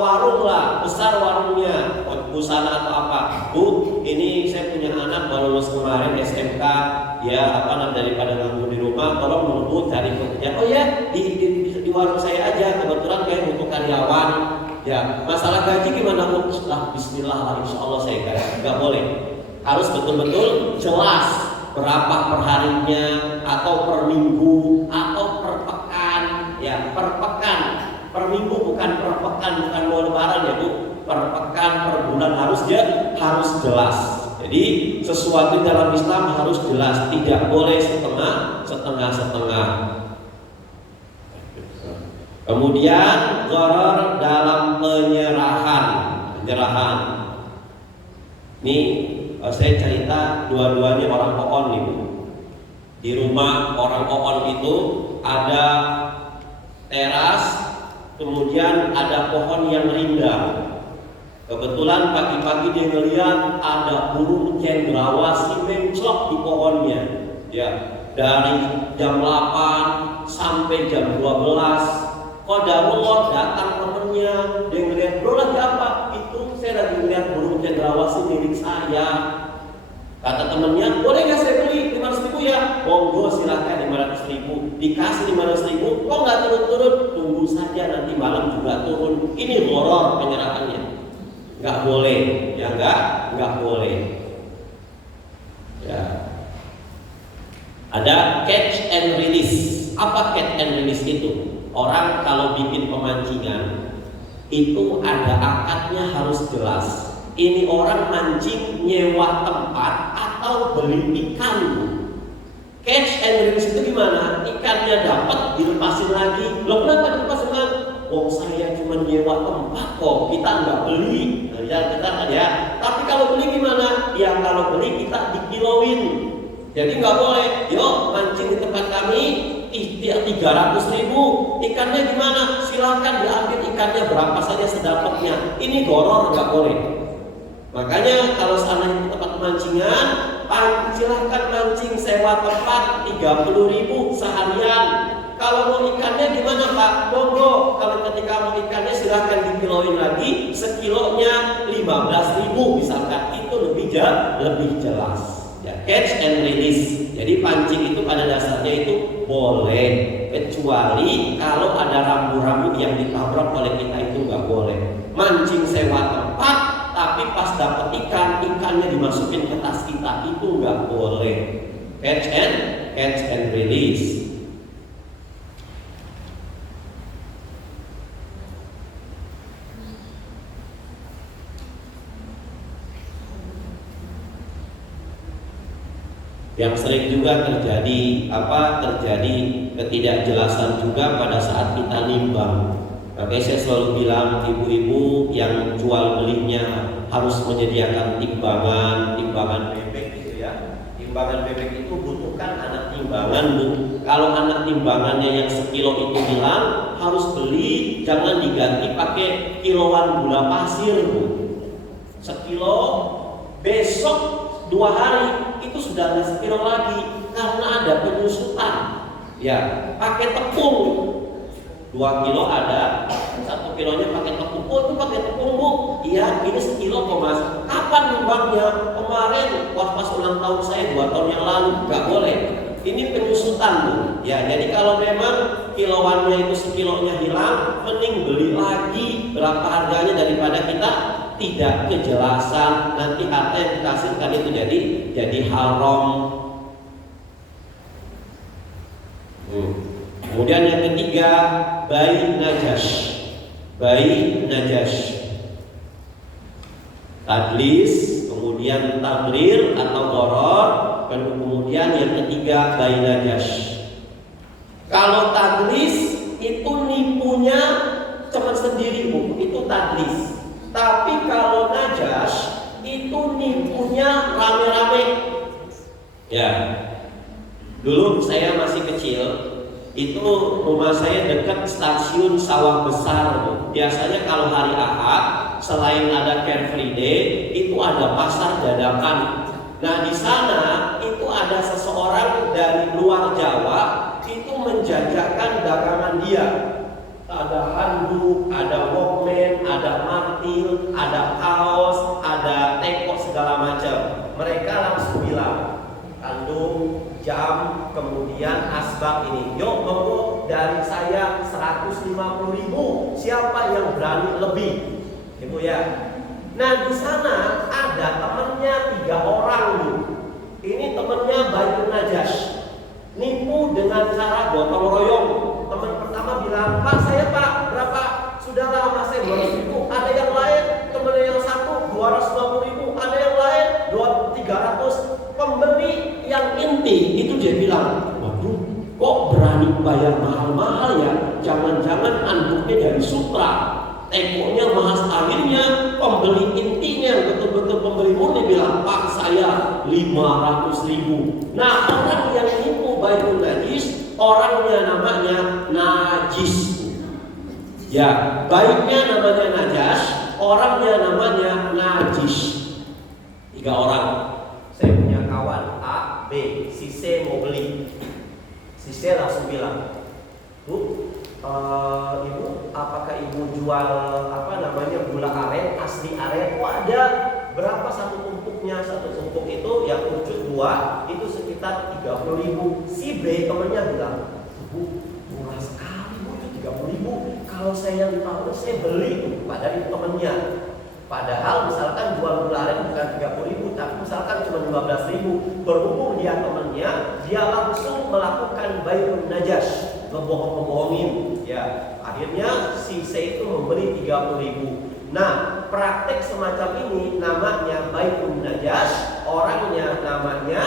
warung lah, besar warungnya, busana atau apa. Bu, ini saya punya anak baru lulus kemarin SMK, ya daripada nganggur di rumah, tolong menunggu cari pekerjaan. Oh ya, di warung saya aja, kebetulan kayak butuh karyawan. Ya, masalah gaji gimana Bu? Bismillah lah, insya Allah saya kaya. Nggak boleh. Harus betul-betul jelas berapa perharinya, atau per minggu, atau per pekan. Ya, per pekan, per minggu bukan per pekan, bukan mau lebaran ya Bu. Per pekan, per bulan harus jelas. Jadi sesuatu dalam Islam harus jelas, tidak boleh setengah-setengah. Kemudian gharar dalam penyerahan. Ini saya cerita dua-duanya orang Oon nih Bu. Di rumah orang Oon itu ada teras, kemudian ada pohon yang rindang. Kebetulan pagi-pagi dia ngeliat ada burung cendrawasih menclok di pohonnya. Ya, dari jam 8 sampai jam 12. Qadarullah datang temennya, dia ngeliat, bro lagi apa? Itu saya lagi ngeliat burung cendrawasih milik saya. Kata temennya, boleh nggak saya beli 500.000 ya? Monggo silakan 500.000. Dikasih 500.000, kok nggak turun-turun? Tunggu saja nanti malam juga turun. Ini horor penyerahannya. Nggak boleh, ya nggak boleh. Ya. Ada catch and release. Apa catch and release itu? Orang kalau bikin pemancingan itu ada akadnya harus jelas. Ini orang mancing nyewa tempat atau beli ikan. Catch and release itu gimana? Ikannya dapat dilepasin lagi. Loh kenapa dilepasin lagi? Oh saya cuma nyewa tempat kok, kita nggak beli. Ya. Tapi kalau beli gimana? Ya kalau beli kita dikiloin. Jadi nggak boleh. Yuk mancing di tempat kami. 300.000. Ikannya gimana? Silakan diambil ikannya berapa saja sedapatnya. Ini goror, nggak boleh. Makanya kalau seandainya tempat pemancingan, silakan mancing sewa tempat 30.000 seharian. Kalau mau ikannya gimana Pak? Monggo. Kalau ketika mau ikannya silakan dikiloin lagi. Sekilonya 15.000 misalkan. Itu lebih jelas. Ya, catch and release. Jadi pancing itu pada dasarnya itu boleh, kecuali kalau ada rambu-rambu yang ditabrak oleh kita itu nggak boleh. Mancing sewa tempat, tapi pas dapet ikannya dimasukin ke tas kita itu nggak boleh. Catch and release. Yang sering juga terjadi ketidakjelasan juga pada saat kita nimbang. Makanya saya selalu bilang ibu-ibu yang jual belinya harus menyediakan timbangan bebek gitu ya. Timbangan bebek itu butuhkan anak timbangan Bu. Kalau anak timbangannya yang sekilo itu hilang, harus beli, jangan diganti pakai kiloan gula pasir Bu. Sekilo, besok 2 hari itu sudah nggak sekilo lagi karena ada penyusutan. Ya, pakai tepung 2 kilo ada, 1 kilonya pakai tepung. Oh itu pakai tepung Bu? Iya, ini sekilo kok Mas. Kapan nimbangnya? Kemarin pas ulang tahun saya 2 tahun yang lalu. Nggak boleh. Ini penyusutan Bu. Ya, jadi kalau memang kiloannya itu sekilonya hilang, mending beli lagi berapa harganya daripada kita tidak kejelasan, nanti harta yang dikasihkan itu jadi haram. Kemudian yang ketiga, bai najash. Tadlis, kemudian tabrir atau gharar, dan kemudian yang ketiga bai najash. Kalau tadlis itu nipunya cuma sendiri Bu, itu tadlis. Tapi kalau najash itu nipunya rame-rame. Ya, dulu saya masih kecil, Itu rumah saya dekat stasiun Sawah Besar. Biasanya kalau hari Ahad, selain ada Car Free Day, itu ada pasar dadakan. Nah di sana itu ada seseorang dari luar Jawa itu menjajakan dagangan dia. Ada handuk, ada walkman, ada martil, ada kaos, ada teko segala macam. Mereka langsung bilang, kandung, jam, kemudian asbak ini. Yuk monggo dari saya 150.000. Siapa yang berani lebih? Ibu ya. Nah di sana ada temennya 3 orang nih. Ini temennya Baikun Najas. Nipu dengan cara gotong royong. Teman pertama bilang, Pak saya Pak berapa? Sudahlah Mas saya 200.000. Ada yang lain temennya yang satu 250.000. Ada yang lain 300. Pembeli yang inti itu dia bilang, waduh kok berani bayar mahal-mahal ya? Jangan-jangan anduknya dari Sutra, tekonya mahal. Akhirnya pembeli intinya betul-betul pembeli murni bilang, Pak saya 500.000. Nah orang yang nipu Baikun Najis, orangnya namanya Najis. Ya, baiknya namanya Najas, orangnya namanya Najis. 3 orang. Saya punya kawan A, B, si C mau beli. Si C langsung bilang, Bu, Ibu, apakah Ibu jual gula aren, asli aren? Oh ada. Berapa satu tumpuknya? Satu tumpuk itu yang ucut 2 itu sekitar 30.000. Si B temennya bilang, Bu, murah sekali Bu, itu 30.000. Kalau saya 5 saya beli dari temennya. Padahal misalkan jual gula aren bukan 30.000, tapi misalkan cuma 15.000. Berhubung dia temannya, dia langsung melakukan Baikun Najas, ngebohong-ngebohongin. Ya, akhirnya si C itu membeli 30.000. Nah, praktek semacam ini namanya Baikun Najas, orangnya namanya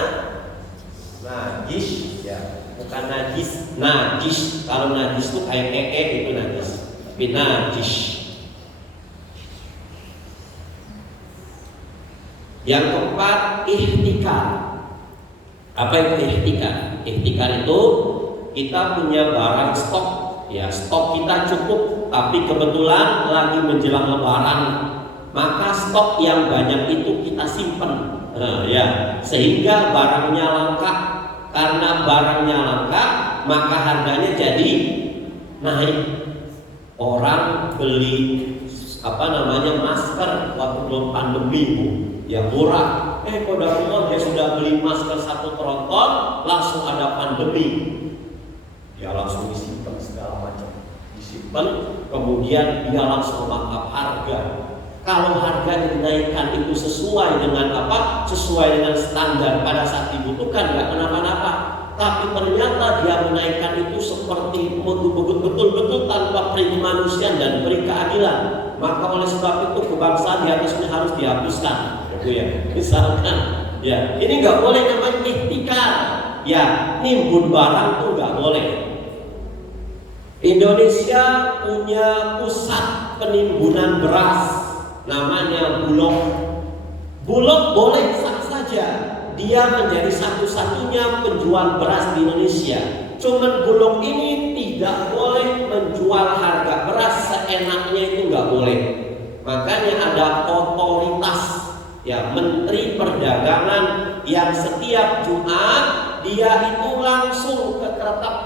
Najis. Ya, bukan najis, najis. Kalau najis itu kayak itu najis, tapi najis. Yang keempat, ihtikar. Apa itu ihtikar? Ihtikar itu kita punya barang stok, ya stok kita cukup, tapi kebetulan lagi menjelang Lebaran, maka stok yang banyak itu kita simpen, ya sehingga barangnya langka. Karena barangnya langka, maka harganya jadi naik. Orang beli masker waktu belum pandemi Bu, yang murah. Kodarullah dia sudah beli masker 1 tronton, langsung ada pandemi. Dia langsung disimpan segala macam. Disimpan, kemudian dia langsung mangkap harga. Kalau harga dinaikkan itu sesuai dengan apa? Sesuai dengan standar pada saat dibutuhkan, nggak kenapa-napa. Tapi ternyata dia menaikkan itu seperti betul-betul tanpa peri kemanusiaan dan peri keadilan. Maka oleh sebab itu kebangsaan di atasnya harus dihapuskan, gitu ya. Misalkan, ya ini nggak boleh namanya ihtikar, ya nimbun barang tuh nggak boleh. Indonesia punya pusat penimbunan beras, namanya Bulog. Bulog boleh sah saja, dia menjadi satu-satunya penjual beras di Indonesia. Cuman Bulog ini tidak boleh menjual harga beras seenaknya, itu nggak boleh. Makanya ada otoritas, ya Menteri Perdagangan, yang setiap Jumat dia itu langsung ke Kertap,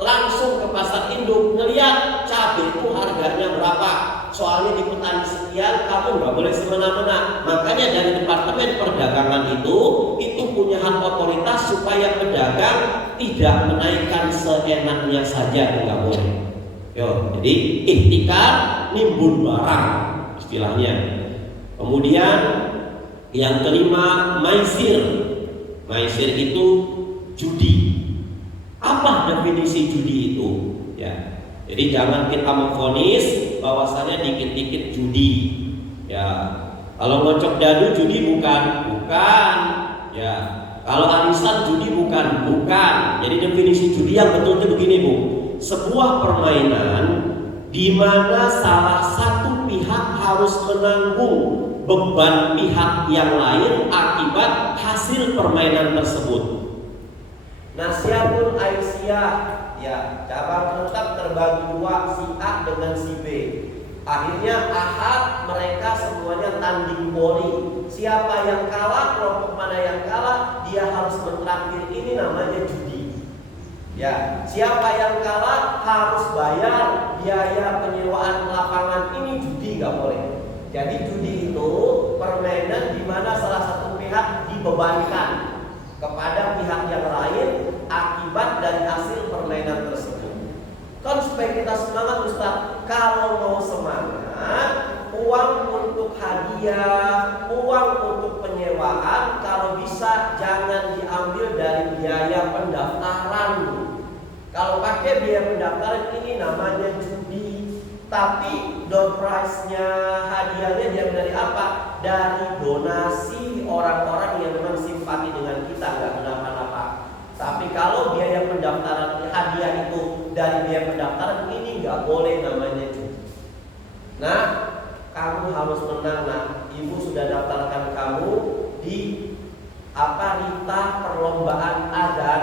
langsung ke pasar induk, ngeliat cabai itu harganya berapa. Soalnya di petani sekian, kamu nggak boleh semena-mena. Makanya dari Departemen Perdagangan itu punya hak otoritas supaya pedagang tidak menaikkan seenaknya saja, nggak boleh. Jadi ihtikar, nimbun barang istilahnya. Kemudian yang kelima, maisir. Maisir itu judi. Apa definisi judi itu? Ya, jadi jangan kita memvonis bahwasanya dikit-dikit judi. Ya, kalau ngocok dadu judi bukan. Ya, kalau arisan judi bukan. Jadi definisi judi yang betul itu begini Bu. Sebuah permainan di mana salah satu pihak harus menanggung beban pihak yang lain akibat hasil permainan tersebut. Nasihatun Aisyah, Ya, cabang tetap terbagi dua, si A dengan si B. Akhirnya Ahad mereka semuanya tanding voli. Siapa yang kalah, kelompok mana yang kalah, dia harus mentraktir. Ini namanya judi. Ya, siapa yang kalah harus bayar biaya penyewaan lapangan. Ini judi, nggak boleh. Jadi judi itu permainan di mana salah satu pihak dibebankan kepada pihak yang lain akibat dari hasil permainan tersebut. Kan supaya kita semangat Ustaz, kalau mau semangat, uang untuk hadiah, uang untuk penyewaan, kalau bisa jangan diambil dari biaya pendaftaran. Kalau pakai biaya pendaftaran ini namanya judi. Tapi door prize-nya, hadiahnya diambil dari apa? Dari donasi orang-orang yang memang simpati dengan kita, nggak kenapa-napa. Tapi kalau biaya pendaftaran hadiah itu dari biaya pendaftaran, ini nggak boleh namanya judi. Nah, kamu harus menang. Nah, ibu sudah daftarkan kamu di Rita perlombaan adzan.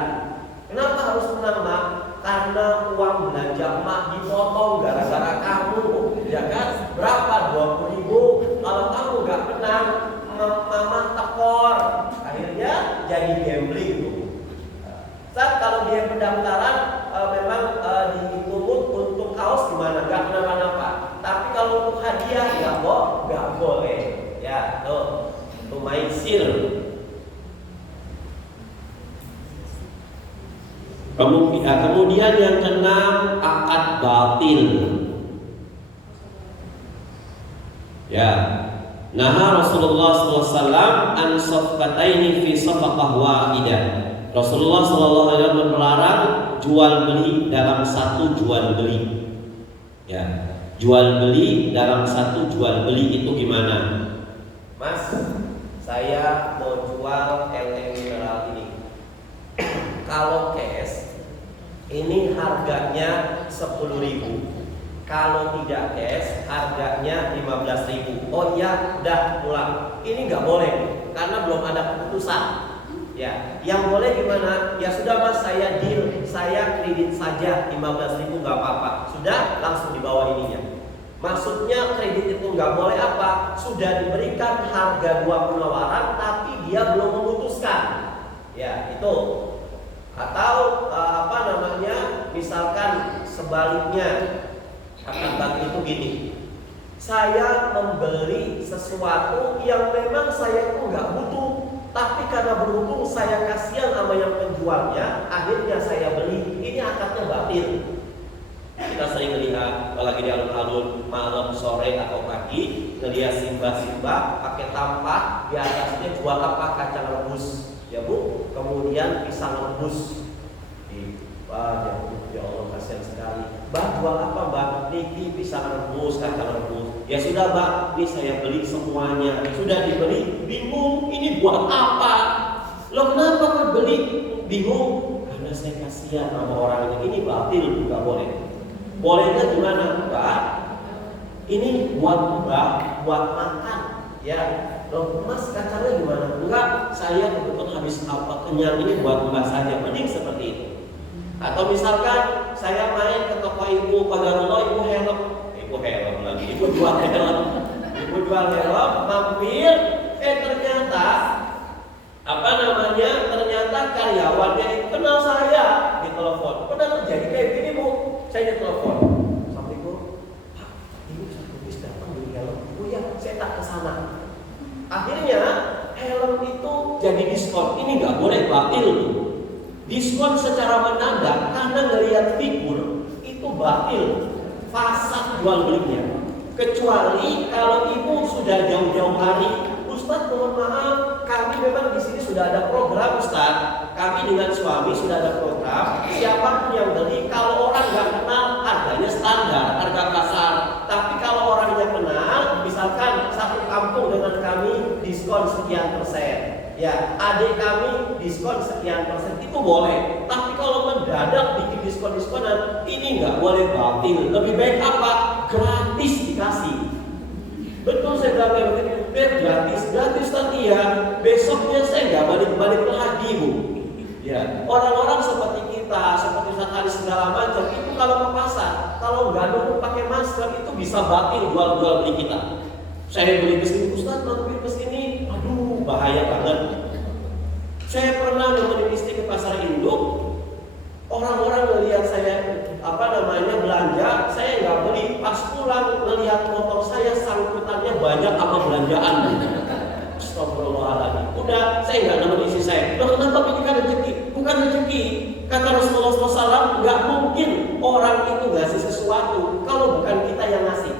Kenapa harus menang, Mak? Karena uang belanja Mak dipotong gara-gara kamu, ya kan? Berapa? 20.000. Kalau kamu nggak menang, Mama tekor. Akhirnya jadi gambling tuh. Saat kalau dia pendaftaran memang dipungut untuk kaos gimana, nggak kenapa-napa. Tapi kalau untuk hadiah nggak boleh. Ya, tuh, itu maisir. Kemudian yang keenam, akad batil. Ya, nah Rasulullah SAW an safqataini fi safaqah wahidah. Rasulullah SAW melarang jual beli dalam satu jual beli. Ya, jual beli dalam satu jual beli itu gimana? Mas, saya mau jual LM mineral ini. Kalau cash, ini harganya 10.000. Kalau tidak cash, harganya 15.000. Oh iya, udah pulang. Ini nggak boleh, karena belum ada keputusan. Ya, yang boleh gimana? Ya sudah Mas, saya deal, saya kredit saja 15.000 nggak apa-apa. Sudah langsung dibawa ininya. Maksudnya kredit itu nggak boleh apa? Sudah diberikan harga dua penawaran, tapi dia belum memutuskan. Ya, itu. Atau misalkan sebaliknya, akad batil itu gini. Saya membeli sesuatu yang memang saya itu nggak butuh. Tapi karena berhubung saya kasihan sama yang penjualnya, akhirnya saya beli. Ini akadnya batil. Kita sering melihat apalagi di alun-alun malam, sore atau pagi, ngelihat simba-simba pakai tampah, di atasnya jual apa? Kacang rebus, ya Bu. Kemudian pisang rebus. Ya Allah, kasihan sekali. Mbak jual apa Mbak? Niki pisang rebus, kacang rebus. Ya sudah Mbak, ini saya beli semuanya. Sudah dibeli, bingung. Ini buat apa? Lo kenapa kau beli? Bingung. Karena saya kasihan sama orangnya. Ini batil, nggak boleh. Bolehnya gimana Mbak? Ini buat Mbak, buat makan. Ya, loh Mas kacangnya gimana? Enggak, saya kebetulan habis apa kenyang, ini buat Mbak saja. Mending seperti itu. Atau misalkan saya main ke toko ibu, qadarullah ibu helm lagi, ibu jual helm, mampir, ternyata ternyata karyawannya kenal saya, di telepon. Pernah terjadi kayak gini Bu, saya di telepon, Assalamualaikum, Pak, ini satu bis datang beli helm, Bu ya, saya tak kesana. Akhirnya helm itu jadi diskon, ini nggak boleh, batil. Diskon secara mendadak karena ngelihat figur itu batil, fasad jual belinya. Kecuali kalau ibu sudah jauh-jauh hari, Ustadz mohon maaf, kami memang di sini sudah ada program Ustadz. Kami dengan suami sudah ada program. Siapapun yang beli, kalau orang nggak kenal harganya standar, harga pasar. Tapi kalau orangnya kenal, misalkan satu kampung dengan kami diskon sekian persen. Ya, adik kami diskon sekian persen, itu boleh. Tapi kalau mendadak bikin diskon-diskonan, ini nggak boleh, batil. Lebih baik apa? Gratis dikasih. Betul saya bilang kayak begini, gratis tadi ya. Besoknya saya nggak balik-balik lagi Bu. Ya, orang-orang seperti kita kita, seperti Ustaz Ali segala macam, itu kalau ke pasar, kalau nggak nunggu pakai masker itu bisa batil jual beli kita. Saya beli kesini, Ustaz mampir kesini, aduh bahaya banget. Saya pernah nemenin istri ke pasar induk, orang-orang melihat saya belanja, saya nggak beli. Pas pulang melihat motor saya sangkutannya banyak sama belanjaan. Astagfirullahaladzim. Udah, saya nggak nemenin istri saya. Loh, kenapa ini kan rezeki? Bukan rezeki. Kata Rasulullah SAW, nggak mungkin orang itu ngasih sesuatu kalau bukan kita yang ngasih.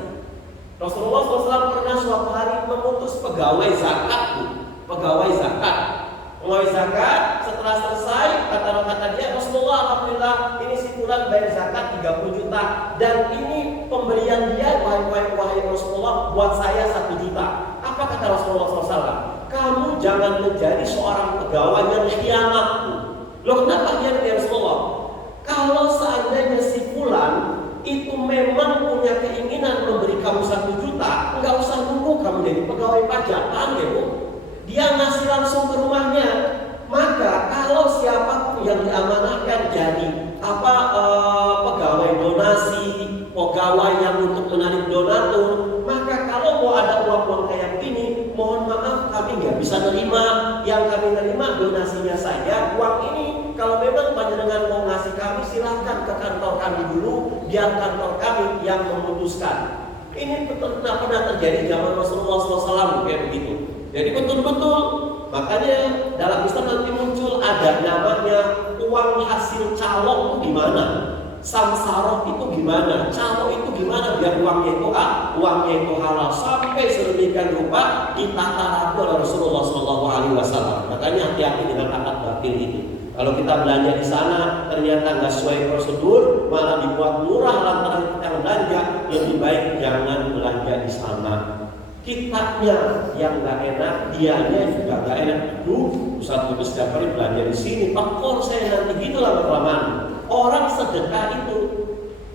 Rasulullah SAW pernah suatu hari mengutus pegawai zakat. Pegawai zakat setelah selesai kata dia, Rasulullah, alhamdulillah ini si fulan bayar zakat 30 juta dan ini pemberian dia wahai Rasulullah buat saya 1 juta. Apa kata Rasulullah SAW? Kamu jangan menjadi seorang pegawai yang khianat. Loh, kenapa dia Rasulullah? Kalau seandainya si fulan itu memang punya keinginan memberi kamu 1 juta, nggak usah nunggu kamu jadi pegawai pajak, paham ya Bu? Dia ngasih langsung ke rumahnya. Maka kalau siapapun yang diamanahkan jadi pegawai donasi, pegawai yang untuk menarik donatur, maka kalau mau ada uang-uang kayak begini, mohon maaf kami nggak bisa terima. Yang kami terima donasinya saja. Uang ini kalau memang panjenengan mau ngasih kami, silahkan ke kantor kami dulu, biar kantor kami yang memutuskan. Ini pernah terjadi zaman Rasulullah SAW kayak begitu. Jadi betul-betul, makanya dalam Islam nanti muncul ada namanya uang hasil calok itu gimana, samsarah itu gimana, calok itu gimana biar uangnya itu halal, sampai sedemikian rupa ditata rapi oleh Rasulullah SAW. Makanya hati-hati dengan akad batil itu. Kalau kita belanja di sana ternyata nggak sesuai prosedur, malah dibuat murah lantaran kita belanja, lebih baik jangan belanja di sana. Kitanya yang nggak enak, dianya juga nggak enak. Ustaz Kudus setiap hari belanja di sini, pakor saya nanti gitu lama-kelamaan. Orang sedekah itu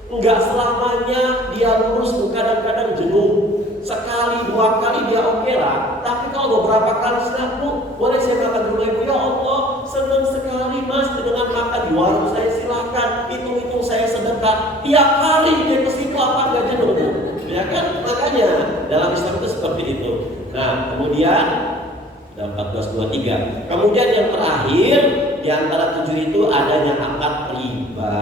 nggak selamanya dia lurus, kadang-kadang jenuh. Sekali dua kali dia oke lah, tapi kalau beberapa kali Bu, boleh saya makan dulu Ibu? Ya Allah, senang sekali Mas dengan makan di warung saya, silahkan. Hitung-hitung saya sedekah. Tiap hari dia ke situ apa nggak jenuh Bu? Ya kan, makanya dalam Islam itu seperti itu. Nah, kemudian dalam 1423. Kemudian yang terakhir di antara 7 itu adanya akad riba.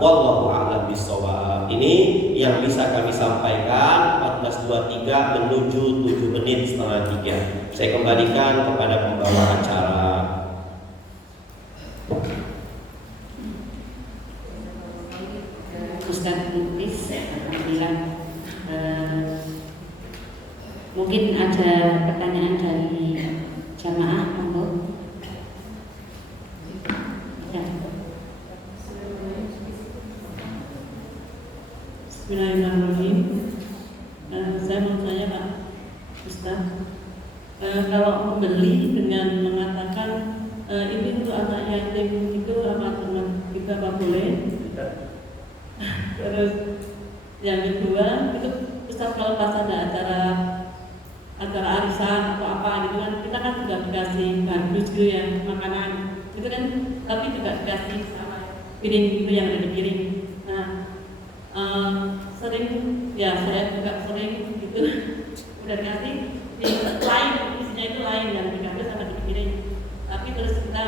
Wallahu a'lam bishawab. Ini yang bisa kami sampaikan. 1423 menuju 7 menit setengah 3. Saya kembalikan kepada pembawa acara. Ustaz Lukis, alhamdulillah. Mungkin ada pertanyaan dari jamaah, monggo. Ya. Bismillahirrahmanirrahim. Saya mau tanya Pak Ustaz, kalau membeli dengan mengatakan ini untuk anak yatim itu apa teman kita apa boleh? Terus yang kedua itu Ustaz, kalau pas ada acara arisan atau apa gitu kan, kita kan juga dikasih bardus gitu ya, makanan gitu kan, tapi juga dikasih sama piring gitu yang ada di piring. Nah, sering ya saya juga sering gitu udah dikasih lain, isinya itu lain yang dikasih sama di piring, tapi terus kita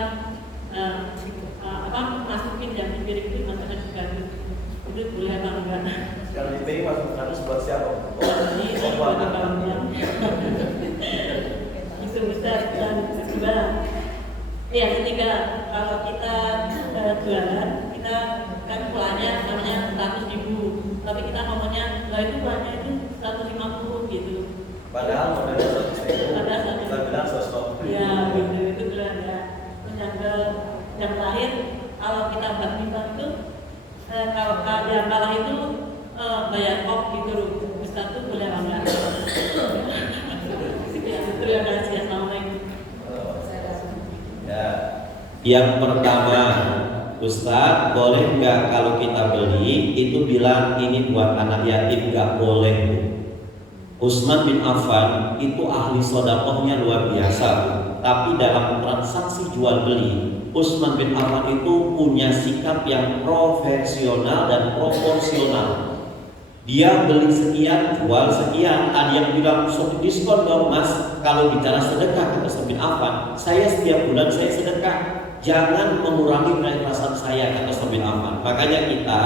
masukin yang di piring itu masukkan di bardus, itu boleh atau enggak? Kalau di piring masuk harus buat siapa? Ini buat abang-abang. Itu Ustaz, dan kedua, ya ketiga, kalau kita jualan, kita kan pulangnya namanya 100.000, tapi kita ngomongnya, lah itu pulangnya itu 150 gitu. Padahal modalnya 100.000. Padahal kita bilang 150. Ya, gitu, itu bilang ya. Terus yang terakhir, kalau kita badminton itu, kalau yang kalah itu bayar kop gitu loh. Ustaz tuh boleh apa enggak? Terima kasih. Assalamualaikum. Ya. Yang pertama, Ustaz, boleh nggak kalau kita beli itu bilang ini buat anak yatim? Nggak boleh. Utsman bin Affan itu ahli sedekahnya luar biasa, tapi dalam transaksi jual beli Utsman bin Affan itu punya sikap yang profesional dan proporsional. Dia beli sekian, jual sekian. Ada yang bilang diskon dong mas. Kalau bicara sedekah, kata Utsman bin Affan, saya setiap bulan saya sedekah. Jangan mengurangi keikhlasan saya, kata Utsman bin Affan. Makanya kita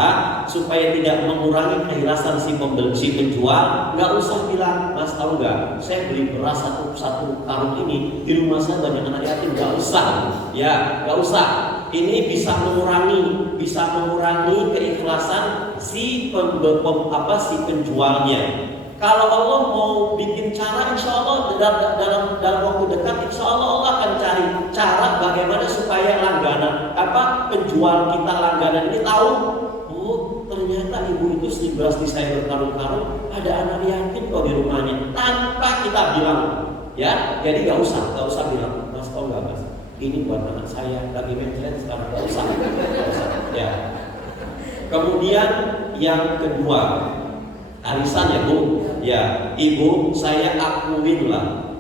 supaya tidak mengurangi keikhlasan si penjual, nggak usah bilang, mas tahu nggak, saya beli beras satu karung ini di rumah saya banyak anak yatim. Nggak usah, ya nggak usah. Ini bisa mengurangi keikhlasan si penjualnya. Kalau Allah mau bikin cara, insya Allah dalam waktu dekat, insya Allah akan cari cara bagaimana supaya penjual kita langganan ini tahu, oh ternyata ibu itu beli beras di saya berkarung-karung, ada anak yatim kok di rumahnya, tanpa kita bilang, ya. Jadi nggak usah bilang, mas tau nggak mas, ini buat anak saya lagi mencret sekarang, nggak usah, ya. Kemudian yang kedua, arisan ya bu, ya ibu saya akuin lah,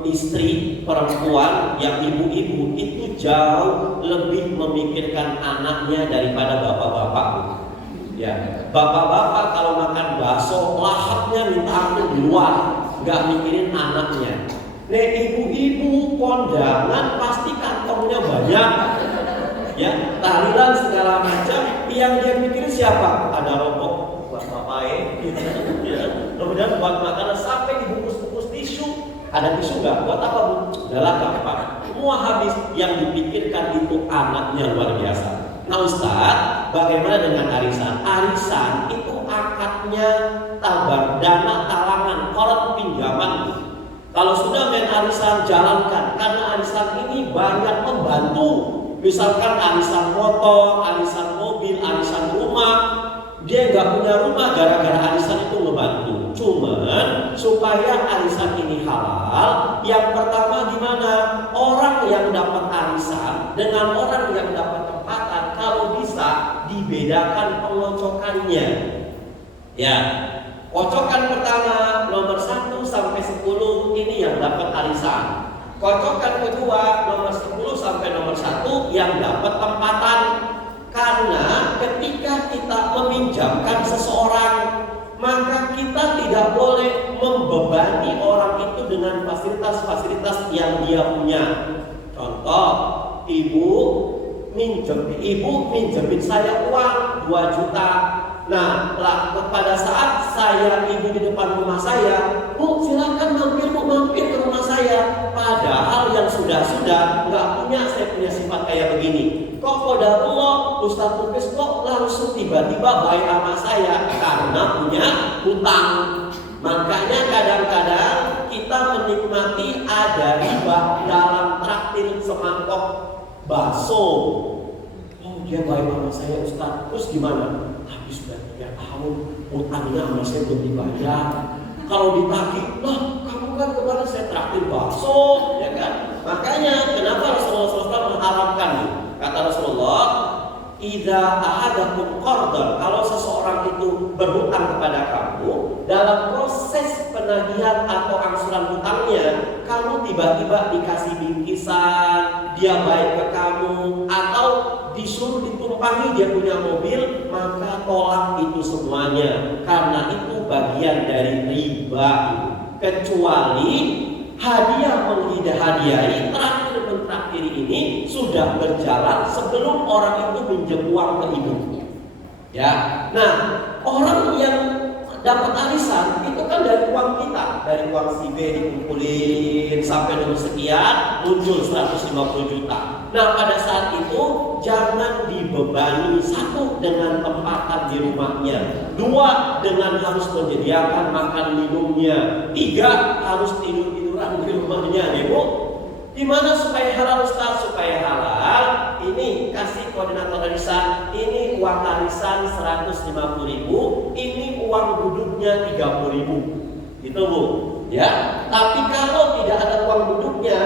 istri perempuan yang ibu-ibu itu jauh lebih memikirkan anaknya daripada bapak-bapak. Ya, bapak-bapak kalau makan bakso lahapnya minta ampun di luar, nggak mikirin anaknya. Nih ibu-ibu kondangan pasti kantongnya banyak, ya tahlilan segala macam. Yang dia pikirin siapa? Ada rokok buat bapak ya. Kemudian buat makanan sampai dibungkus-bungkus tisu. Ada tisu nggak? Buat apa bu? Udahlah gampang. Semua habis. Yang dipikirkan itu anaknya luar biasa. Nah Ustaz, bagaimana dengan arisan? Arisan itu akadnya tabang, dana talangan, koran pinjaman. Kalau sudah main arisan jalankan, karena arisan ini banyak membantu. Misalkan arisan motor, arisan mobil, arisan rumah. Dia nggak punya rumah gara-gara arisan itu ngebantu. Cuman supaya arisan ini halal, yang pertama gimana? Orang yang dapat arisan dengan orang yang dapat tempatan, kalau bisa dibedakan pengocokannya. Ya, kocokan pertama nomor 1 sampai 10 ini yang dapat arisan. Kocokan kedua nomor 10 sampai nomor 1 yang dapat tempatan. Karena ketika kita meminjamkan seseorang, maka kita tidak boleh membebani orang itu dengan fasilitas-fasilitas yang dia punya. Contoh, ibu minjemin saya uang 2 juta. Nah, pada saat ibu di depan rumah saya, bu silakan mampir ke rumah saya. Padahal yang sudah nggak punya, saya punya sifat kayak begini. Kok qadarullah Ustaz Muklis kok langsung tiba-tiba baik sama saya karena punya hutang. Makanya kadang-kadang kita menikmati ada riba dalam traktir semangkok bakso. Oh dia baik sama saya Ustaz, terus gimana? Habis sudah 3 tahun hutangnya sama saya belum dibayar. Kalau ditagih, lah kamu kan kemarin saya traktir bakso, ya kan? Makanya kenapa Rasulullah SAW mengharamkan? Kata Rasulullah, idza ahadakum qardan, kalau seseorang itu berhutang kepada kamu, dalam proses penagihan atau angsuran hutangnya, kamu tiba-tiba dikasih bingkisan, dia baik ke kamu, atau disuruh ditumpangi dia punya mobil, maka tolak itu semuanya, karena itu bagian dari riba. Kecuali hadiah menghadiahi, mentraktir ini sudah berjalan sebelum orang itu pinjam uang ke ibu. Ya, nah orang yang dapat arisan itu kan dari uang kita, dari uang si B dikumpulin sampai nomor sekian muncul 150 juta. Nah pada saat itu jangan dibebani, 1 dengan tempatan di rumahnya, 2 dengan harus menyediakan makan minumnya, 3 harus tidur-tiduran di rumahnya, ibu. Gimana supaya halal Ustaz? Supaya halal, ini kasih koordinator arisan, ini uang arisan 150.000, ini uang duduknya 30.000, gitu bu. Ya, tapi kalau tidak ada uang duduknya,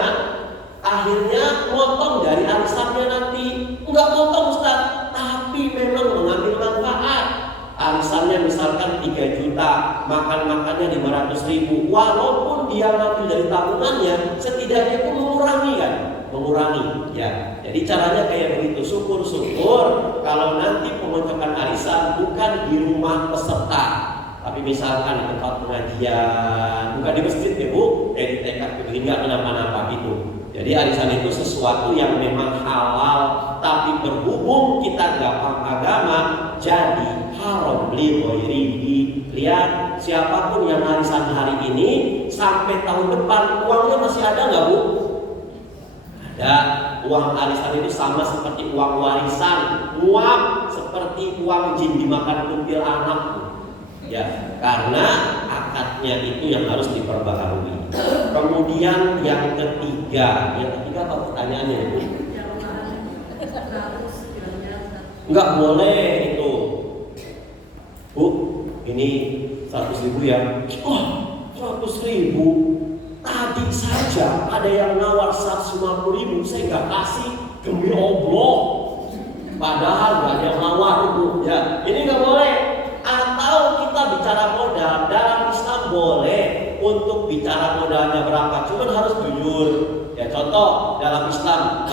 akhirnya motong dari arisannya nanti. Enggak motong Ustaz, tapi memang mengambil manfaat. Arisannya misalkan 3 juta, makan-makannya 500.000. Walaupun dia ngambil dari tabungannya, setidaknya itu mengurangi kan. mengurangi ya. Jadi caranya kayak begitu. Syukur-syukur kalau nanti pemoncokan arisan bukan di rumah peserta, tapi misalkan di tempat pengajian, bukan di masjid ya Bu, kayak di TK begini nggak kenapa-napa gitu. Jadi arisan itu sesuatu yang memang halal, tapi berhubung kita nggak paham agama, jadi haram li ghairihi. Lihat siapapun yang arisan hari ini sampai tahun depan uangnya masih ada nggak Bu? Ada. Uang arisan itu sama seperti uang warisan, uang seperti uang jin dimakan kumpil anak. Ya, karena akadnya itu yang harus diperbaharui. Kemudian yang ketiga apa pertanyaannya Bu? Enggak boleh itu. Bu, ini 100.000 ya. Oh, 100.000. Tadi saja ada yang nawar 150.000, saya nggak kasih demi Allah. Padahal nggak ada yang nawar itu. Ya, ini nggak boleh. Atau kita bicara modal dalam Islam boleh untuk bicara modalnya berapa, cuman harus jujur. Ya contoh dalam Islam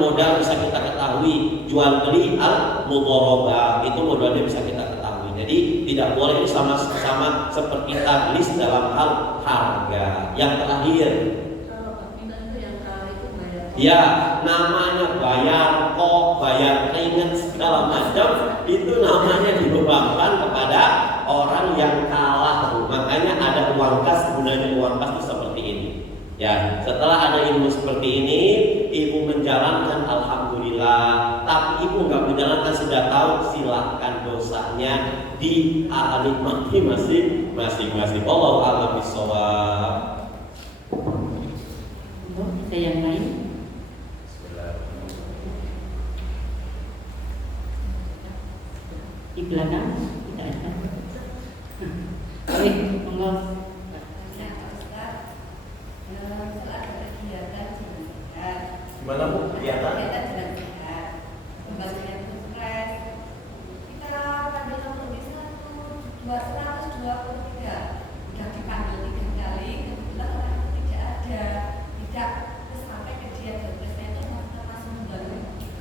modal bisa kita ketahui, jual beli al-mudharabah itu modalnya bisa kita ketahui. Jadi tidak boleh sama-sama seperti tadlis dalam hal harga. Yang terakhir, ya namanya bayar kok, bayar ringan segala macam itu namanya dibebankan kepada orang yang kalah. Makanya ada uang kas, gunanya uang kas itu seperti ini. Ya, setelah ada ilmu seperti ini, ibu menjalankan alhamdulillah. Tapi ibu nggak menjalankan sudah tahu, silahkan dosanya dinikmati masing-masing. Wallahu a'lam bishawab. Ada yang lain? Di belakang tidak ada. Oke, monggo. Gimana Bu? Kegiatan?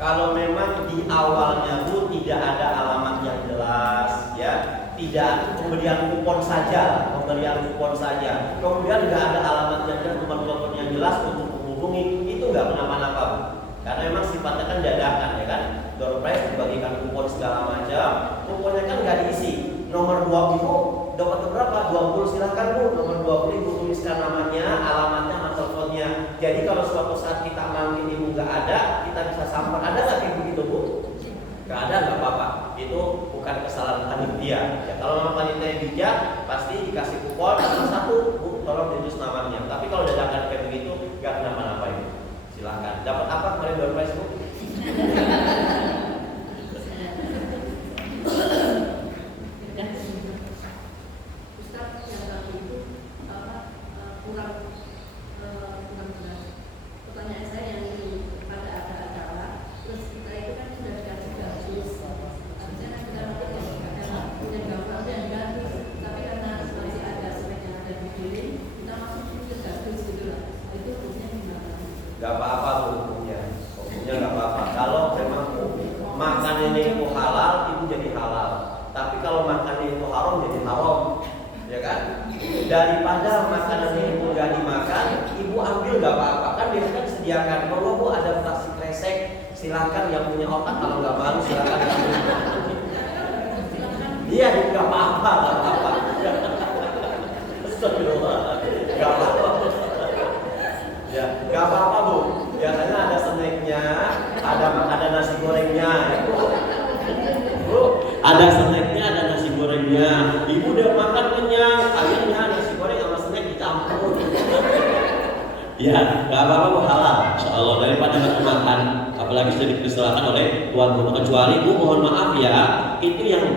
Kalau memang di awalnya Bu tidak ada alamat yang jelas, ya, tidak pemberian kupon saja, kemudian nggak ada alamat yang jelas, nomor telepon yang jelas untuk menghubungi, itu nggak kenapa-napa Bu. Karena memang sifatnya kan dadakan, ya kan, door prize dibagikan kupon segala macam, kuponnya kan nggak diisi. Nomor 2 Ibu dapat berapa? 20, silakan Bu. Nomor 20 Ibu tuliskan namanya, alamatnya, nomor teleponnya. Jadi kalau suatu saat kita manggil Ibu nggak ada, kita bisa samper. Ada nggak kayak begitu Bu? Nggak ada, nggak apa-apa. Itu bukan kesalahan panitia. Ya, kalau memang panitia bijak, pasti dikasih kupon. Nomor 1 Bu, tolong ditulis namanya. Tapi kalau dadakan kayak begitu, nggak kenapa-napa Ibu. Silakan. Dapat apa kemarin door prize Bu? Gak apa-apa Bu, hukumnya gak apa-apa. Kalau memang makanannya itu halal, Ibu jadi halal. Tapi kalau makanannya itu haram, jadi haram, ya kan? Daripada makanannya Ibu gak dimakan, Ibu ambil gak apa-apa. Kan biasanya disediakan. Kalau Bu ada plastik kresek, silakan yang punya otak. Kalau gak malu silakan. Iya, gak apa-apa, gak apa-apa. Astagfirullah, gak apa-apa. Ya, gak apa-apa Bu. Biasanya ada snacknya, ada nasi gorengnya, ya Bu. Bu, ada snacknya, ada nasi gorengnya. Ibu udah makan kenyang, akhirnya nasi goreng sama snack dicampur. Ya, gak apa-apa Bu, halal. Insyaallah daripada nggak makan, apalagi sudah dipersilakan oleh tuan guru. Kecuali Bu, mohon maaf ya, itu yang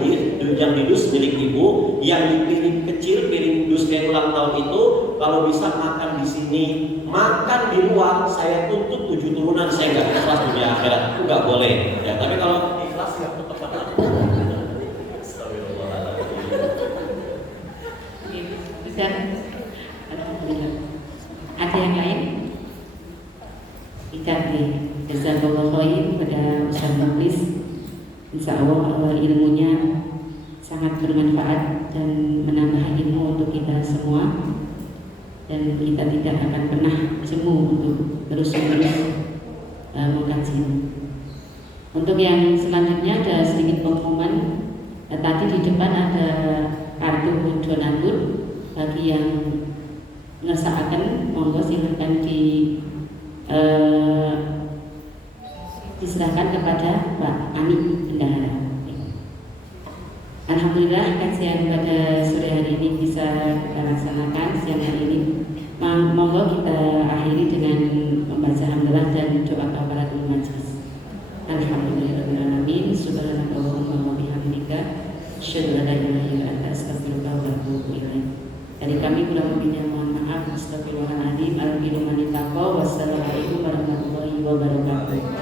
di dus milik Ibu, yang di piring kecil, piring dus kayak ulang tahun itu, kalau bisa makan di sini. Makan di luar, saya tuntut 7 turunan, saya nggak ikhlas dunia akhirat, itu nggak boleh. Ya, tapi kalau ikhlas nggak tetap. Bisa. Ada yang lain? Insya Allah ilmunya sangat bermanfaat dan menambah ilmu untuk kita semua, dan kita tidak akan pernah jemu untuk terus-menerus mengkaji. Untuk yang selanjutnya ada sedikit pengumuman. Tadi di depan ada kartu donatur, bagi yang ngersakaken monggo silahkan diserahkan kepada Pak Ani Bendahara. Alhamdulillah kajian pada sore hari ini bisa kita laksanakan siang hari ini. Monggo kita akhiri dengan membaca hamdalah dan doa kafaratul majelis. Alhamdulillahirabbil alamin, subhanakallahumma wa bihamdika, asyhadu an la ilaha illa anta, astaghfiruka wa atubu ilaik. Dari kami kurang lebihnya mohon maaf. Astagfirullahaladzim. Wassalamualaikum warahmatullahi wabarakatuh.